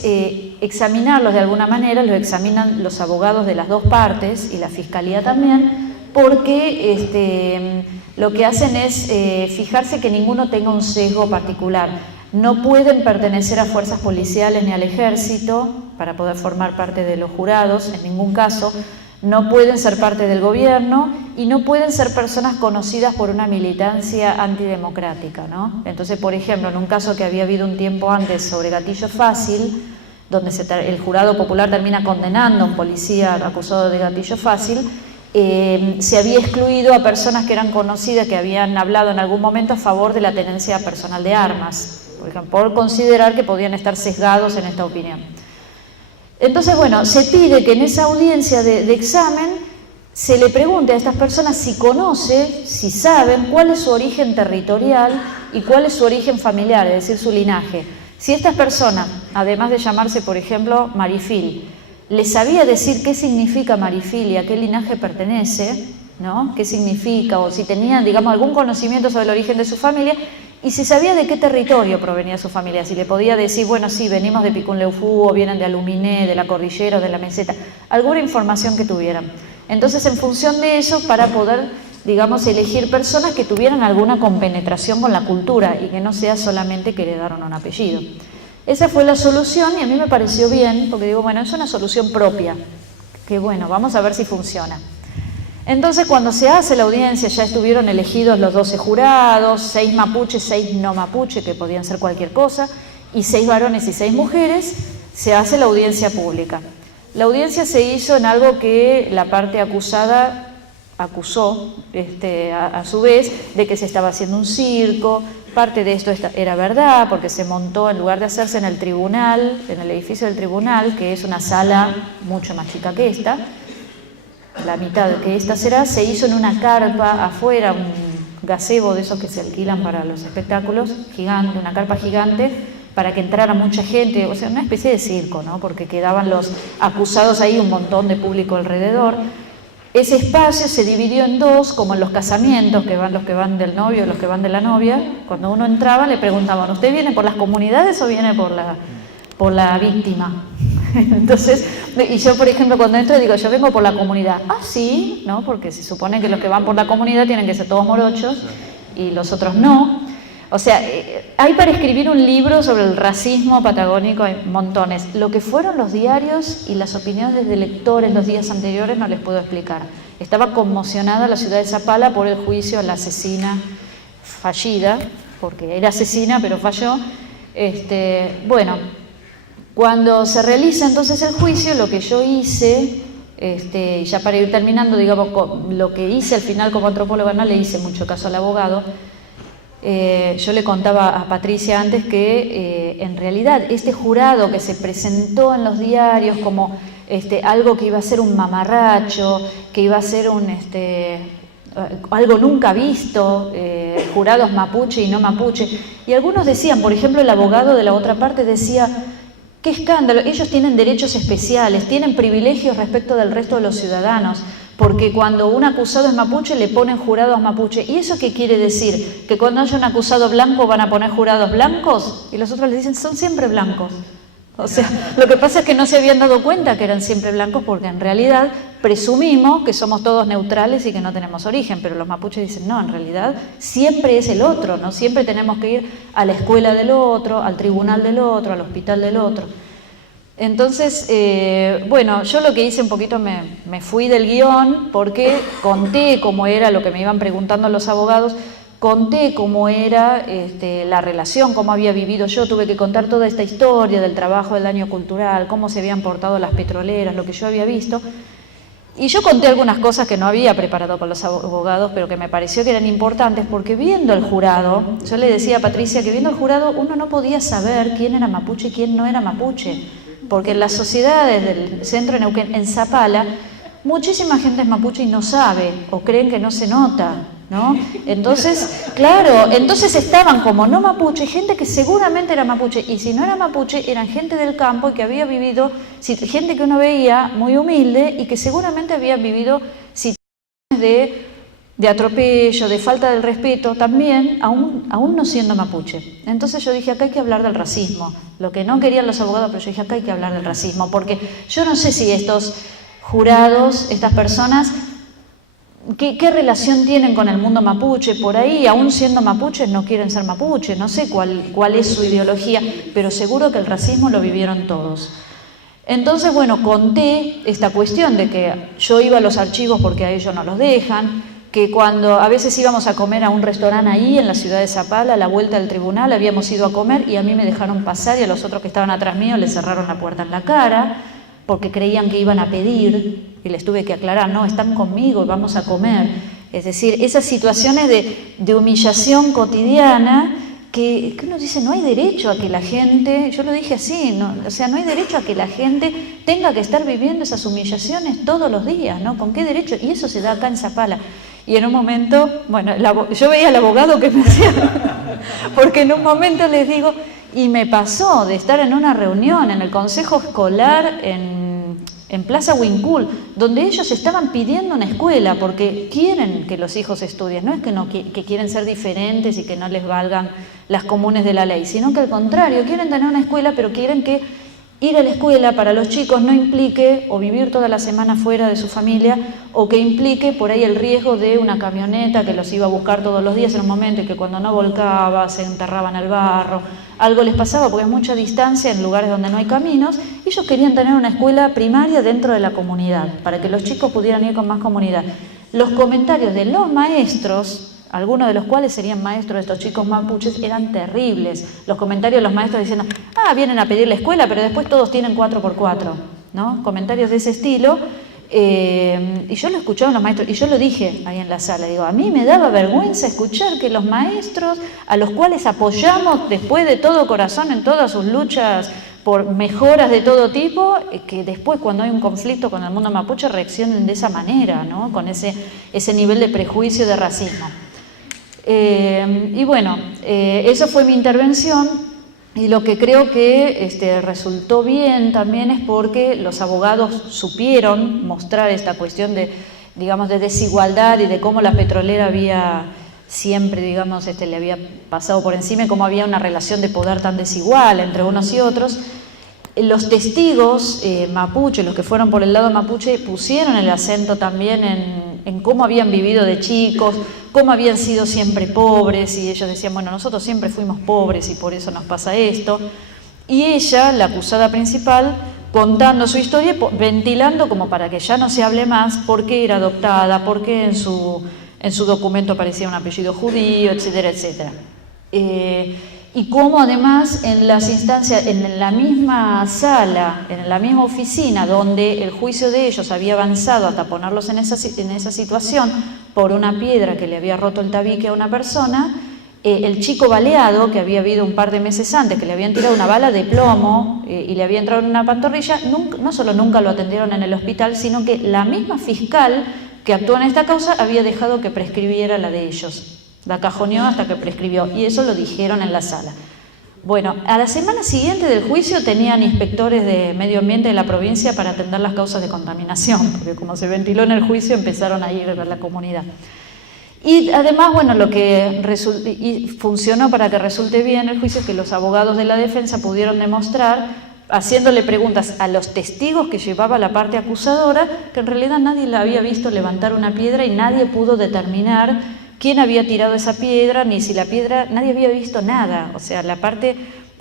examinarlos de alguna manera, los examinan los abogados de las dos partes y la Fiscalía también, porque lo que hacen es fijarse que ninguno tenga un sesgo particular. No pueden pertenecer a fuerzas policiales ni al ejército para poder formar parte de los jurados, en ningún caso. No pueden ser parte del gobierno y no pueden ser personas conocidas por una militancia antidemocrática, ¿no? Entonces, por ejemplo, en un caso que había habido un tiempo antes sobre gatillo fácil, donde el jurado popular termina condenando a un policía acusado de gatillo fácil, se había excluido a personas que eran conocidas, que habían hablado en algún momento a favor de la tenencia personal de armas, por ejemplo, por considerar que podían estar sesgados en esta opinión. Entonces, bueno, se pide que en esa audiencia de examen se le pregunte a estas personas si conoce, si saben cuál es su origen territorial y cuál es su origen familiar, es decir, su linaje. Si estas personas, además de llamarse, por ejemplo, Marifil, le sabía decir qué significa Marifilia, a qué linaje pertenece, ¿no? Qué significa, o si tenía, digamos, algún conocimiento sobre el origen de su familia, y si sabía de qué territorio provenía su familia, si le podía decir, bueno, sí, venimos de Picunleufú, o vienen de Aluminé, de la cordillera o de la meseta, alguna información que tuvieran. Entonces, en función de eso, para poder, digamos, elegir personas que tuvieran alguna compenetración con la cultura y que no sea solamente que heredaron un apellido. Esa fue la solución y a mí me pareció bien, porque digo, bueno, es una solución propia, que bueno, vamos a ver si funciona. Entonces, cuando se hace la audiencia, ya estuvieron elegidos los 12 jurados, 6 mapuches, 6 no mapuche, que podían ser cualquier cosa, y 6 varones y 6 mujeres, se hace la audiencia pública. La audiencia se hizo en algo que la parte acusada acusó, a su vez, de que se estaba haciendo un circo. Parte de esto era verdad, porque se montó, en lugar de hacerse en el tribunal, en el edificio del tribunal, que es una sala mucho más chica que esta, la mitad que esta será, se hizo en una carpa afuera, un gazebo de esos que se alquilan para los espectáculos, gigante, una carpa gigante, para que entrara mucha gente, o sea, una especie de circo, ¿no? Porque quedaban los acusados ahí, un montón de público alrededor. Ese espacio se dividió en dos, como en los casamientos, que van los que van del novio y los que van de la novia. Cuando uno entraba le preguntaban, ¿usted viene por las comunidades o viene por la víctima? Entonces, y yo, por ejemplo, cuando entro digo, yo vengo por la comunidad. Ah, sí, ¿no? Porque se supone que los que van por la comunidad tienen que ser todos morochos y los otros no. O sea, hay para escribir un libro sobre el racismo patagónico, hay montones. Lo que fueron los diarios y las opiniones de lectores los días anteriores no les puedo explicar. Estaba conmocionada la ciudad de Zapala por el juicio a la asesina fallida, porque era asesina pero falló. Bueno, cuando se realiza entonces el juicio, lo que yo hice, ya para ir terminando, digamos, lo que hice al final como antropóloga, no le hice mucho caso al abogado. Yo le contaba a Patricia antes que en realidad este jurado que se presentó en los diarios como algo que iba a ser un mamarracho, que iba a ser algo nunca visto, jurados mapuche y no mapuche, y algunos decían, por ejemplo el abogado de la otra parte decía, qué escándalo, ellos tienen derechos especiales, tienen privilegios respecto del resto de los ciudadanos, porque cuando un acusado es mapuche le ponen jurados mapuche. ¿Y eso qué quiere decir? ¿Que cuando haya un acusado blanco van a poner jurados blancos? Y los otros le dicen, son siempre blancos. O sea, lo que pasa es que no se habían dado cuenta que eran siempre blancos porque en realidad presumimos que somos todos neutrales y que no tenemos origen, pero los mapuches dicen, no, en realidad siempre es el otro, ¿no? Siempre tenemos que ir a la escuela del otro, al tribunal del otro, al hospital del otro. Entonces, bueno, yo lo que hice un poquito, me fui del guión porque conté cómo era lo que me iban preguntando los abogados, conté cómo era la relación, cómo había vivido yo, tuve que contar toda esta historia del trabajo del daño cultural, cómo se habían portado las petroleras, lo que yo había visto. Y yo conté algunas cosas que no había preparado con los abogados, pero que me pareció que eran importantes, porque viendo el jurado, yo le decía a Patricia que viendo el jurado uno no podía saber quién era mapuche y quién no era mapuche, porque en las sociedades del centro de Neuquén, en Zapala, muchísima gente es mapuche y no sabe, o creen que no se nota, ¿no? Entonces, claro, entonces estaban como no mapuche, gente que seguramente era mapuche, y si no era mapuche, eran gente del campo y que había vivido, gente que uno veía muy humilde y que seguramente había vivido situaciones de atropello, de falta del respeto, también, aún no siendo mapuche. Entonces yo dije, acá hay que hablar del racismo, lo que no querían los abogados, pero yo dije, acá hay que hablar del racismo, porque yo no sé si estos jurados, estas personas, ¿qué relación tienen con el mundo mapuche? Por ahí, aún siendo mapuches, no quieren ser mapuches, no sé cuál es su ideología, pero seguro que el racismo lo vivieron todos. Entonces, bueno, conté esta cuestión de que yo iba a los archivos porque a ellos no los dejan, que cuando a veces íbamos a comer a un restaurante ahí en la ciudad de Zapala, a la vuelta del tribunal, habíamos ido a comer y a mí me dejaron pasar y a los otros que estaban atrás mío les cerraron la puerta en la cara, porque creían que iban a pedir, y les tuve que aclarar, no, están conmigo y vamos a comer. Es decir, esas situaciones de humillación cotidiana que uno dice, no hay derecho a que la gente, yo lo dije así, no, o sea, no hay derecho a que la gente tenga que estar viviendo esas humillaciones todos los días, ¿no? ¿Con qué derecho? Y eso se da acá en Zapala. Y en un momento, bueno, yo veía al abogado que me hacía, porque en un momento les digo, y me pasó de estar en una reunión en el consejo escolar en Plaza Wincul, donde ellos estaban pidiendo una escuela porque quieren que los hijos estudien, no es que quieren ser diferentes y que no les valgan las comunes de la ley, sino que al contrario, quieren tener una escuela, pero quieren que ir a la escuela para los chicos no implique o vivir toda la semana fuera de su familia o que implique por ahí el riesgo de una camioneta que los iba a buscar todos los días en un momento y que cuando no volcaba se enterraban al barro, algo les pasaba porque hay mucha distancia en lugares donde no hay caminos. Ellos querían tener una escuela primaria dentro de la comunidad para que los chicos pudieran ir con más comunidad. Los comentarios de los maestros, algunos de los cuales serían maestros de estos chicos mapuches, eran terribles. Los comentarios de los maestros diciendo, vienen a pedir la escuela, pero después todos tienen 4x4, ¿no? Comentarios de ese estilo. Y yo lo escuchaba en los maestros, y yo lo dije ahí en la sala, digo, a mí me daba vergüenza escuchar que los maestros, a los cuales apoyamos después de todo corazón en todas sus luchas por mejoras de todo tipo, que después cuando hay un conflicto con el mundo mapuche reaccionen de esa manera, ¿no? Con ese nivel de prejuicio, de racismo. Y bueno, eso fue mi intervención, y lo que creo que resultó bien también es porque los abogados supieron mostrar esta cuestión de, digamos, de desigualdad y de cómo la petrolera había siempre, digamos, le había pasado por encima y cómo había una relación de poder tan desigual entre unos y otros. Los testigos mapuche, los que fueron por el lado mapuche, pusieron el acento también en cómo habían vivido de chicos, cómo habían sido siempre pobres, y ellos decían, bueno, nosotros siempre fuimos pobres y por eso nos pasa esto. Y ella, la acusada principal, contando su historia, ventilando como para que ya no se hable más, por qué era adoptada, por qué en su documento aparecía un apellido judío, etcétera, etcétera. Y cómo además en las instancias, en la misma sala, en la misma oficina donde el juicio de ellos había avanzado hasta ponerlos en esa situación por una piedra que le había roto el tabique a una persona, el chico baleado, que había habido un par de meses antes, que le habían tirado una bala de plomo y le había entrado en una pantorrilla, no solo nunca lo atendieron en el hospital, sino que la misma fiscal que actuó en esta causa había dejado que prescribiera la de ellos. La cajoneó hasta que prescribió, y eso lo dijeron en la sala. Bueno, a la semana siguiente del juicio tenían inspectores de medio ambiente de la provincia para atender las causas de contaminación, porque como se ventiló en el juicio empezaron a ir a la comunidad. Y además, bueno, lo que funcionó para que resulte bien el juicio es que los abogados de la defensa pudieron demostrar, haciéndole preguntas a los testigos que llevaba la parte acusadora, que en realidad nadie la había visto levantar una piedra y nadie pudo determinar quién había tirado esa piedra, ni si la piedra, nadie había visto nada. O sea, la parte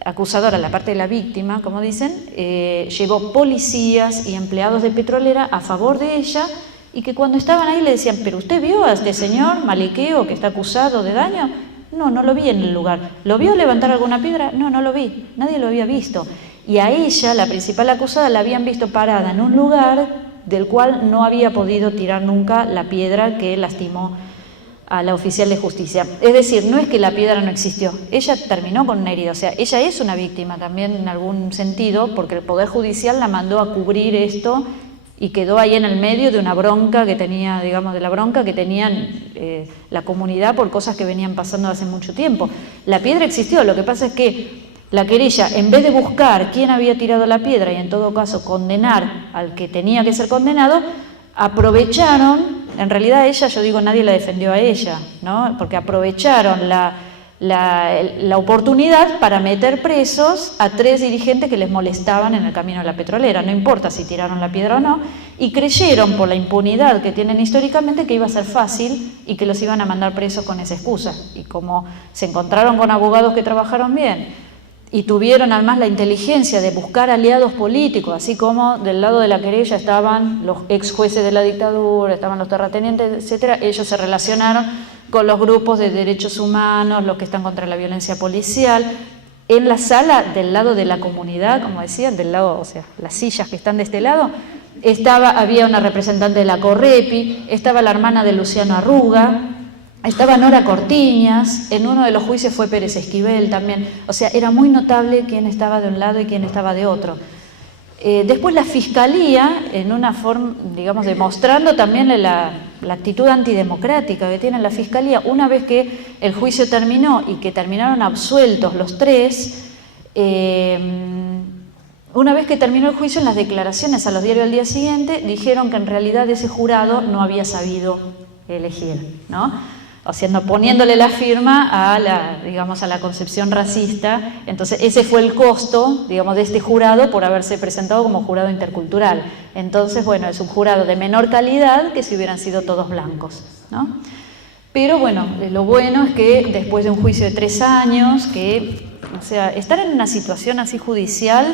acusadora, la parte de la víctima, como dicen, llevó policías y empleados de petrolera a favor de ella, y que cuando estaban ahí le decían, ¿pero usted vio a este señor Maliqueo que está acusado de daño? No, no lo vi en el lugar. ¿Lo vio levantar alguna piedra? No, no lo vi, nadie lo había visto. Y a ella, la principal acusada, la habían visto parada en un lugar del cual no había podido tirar nunca la piedra que lastimó a la oficial de justicia. Es decir, no es que la piedra no existió, ella terminó con una herida, o sea, ella es una víctima también en algún sentido, porque el Poder Judicial la mandó a cubrir esto y quedó ahí en el medio de una bronca que tenía, digamos, de la bronca que tenían la comunidad por cosas que venían pasando hace mucho tiempo. La piedra existió, lo que pasa es que la querella, en vez de buscar quién había tirado la piedra y en todo caso condenar al que tenía que ser condenado, aprovecharon, en realidad ella, yo digo, nadie la defendió a ella, ¿no? Porque aprovecharon la oportunidad para meter presos a 3 dirigentes que les molestaban en el camino de la petrolera, no importa si tiraron la piedra o no, y creyeron por la impunidad que tienen históricamente que iba a ser fácil y que los iban a mandar presos con esa excusa. Y como se encontraron con abogados que trabajaron bien y tuvieron además la inteligencia de buscar aliados políticos, así como del lado de la querella estaban los ex jueces de la dictadura, estaban los terratenientes, etcétera, ellos se relacionaron con los grupos de derechos humanos, los que están contra la violencia policial. En la sala del lado de la comunidad, como decían, del lado, o sea, las sillas que están de este lado, había una representante de la Correpi, estaba la hermana de Luciano Arruga, estaba Nora Cortiñas, en uno de los juicios fue Pérez Esquivel también. O sea, era muy notable quién estaba de un lado y quién estaba de otro. Después la Fiscalía, en una forma, digamos, demostrando también la actitud antidemocrática que tiene la Fiscalía, una vez que el juicio terminó y que terminaron absueltos los 3, Una vez que terminó el juicio, en las declaraciones a los diarios al día siguiente, dijeron que en realidad ese jurado no había sabido elegir, ¿no? O sea, no poniéndole la firma a la concepción racista. Entonces ese fue el costo, digamos, de este jurado por haberse presentado como jurado intercultural. Entonces, bueno, es un jurado de menor calidad que si hubieran sido todos blancos, ¿no? Pero bueno, lo bueno es que después de un juicio de 3 años, o sea, estar en una situación así judicial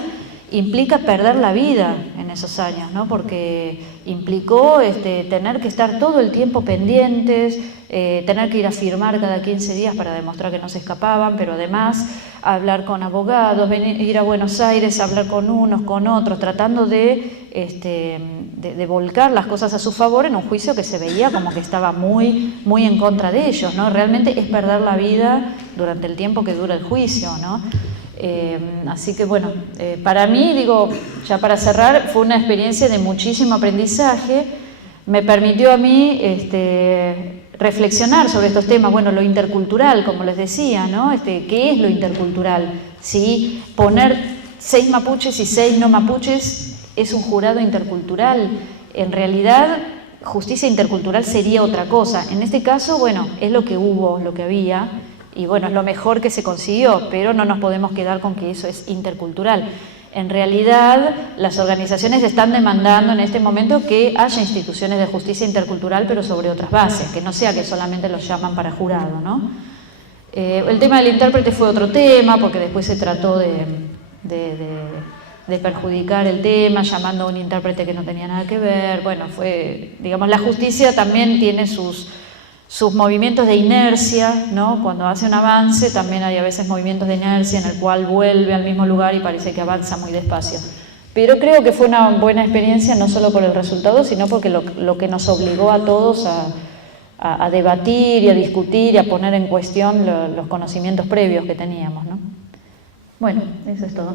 implica perder la vida en esos años, ¿no? Porque implicó tener que estar todo el tiempo pendientes, tener que ir a firmar cada 15 días para demostrar que no se escapaban, pero además hablar con abogados, ir a Buenos Aires, hablar con unos, con otros, tratando de volcar las cosas a su favor en un juicio que se veía como que estaba muy, muy en contra de ellos, ¿no? Realmente es perder la vida durante el tiempo que dura el juicio, ¿no? Así que bueno, para mí, digo, ya para cerrar, fue una experiencia de muchísimo aprendizaje. Me permitió a mí reflexionar sobre estos temas. Bueno, lo intercultural, como les decía, ¿no? ¿Qué es lo intercultural? Si poner 6 mapuches y 6 no mapuches es un jurado intercultural. En realidad, justicia intercultural sería otra cosa. En este caso, bueno, es lo que hubo, lo que había. Y bueno, es lo mejor que se consiguió, pero no nos podemos quedar con que eso es intercultural. En realidad, las organizaciones están demandando en este momento que haya instituciones de justicia intercultural, pero sobre otras bases, que no sea que solamente los llaman para jurado, ¿no? El tema del intérprete fue otro tema, porque después se trató de perjudicar el tema, llamando a un intérprete que no tenía nada que ver. Bueno, digamos, la justicia también tiene sus movimientos de inercia, ¿no? Cuando hace un avance también hay a veces movimientos de inercia en el cual vuelve al mismo lugar y parece que avanza muy despacio. Pero creo que fue una buena experiencia, no solo por el resultado, sino porque lo que nos obligó a todos a debatir y a discutir y a poner en cuestión los conocimientos previos que teníamos, ¿no? Bueno, eso es todo.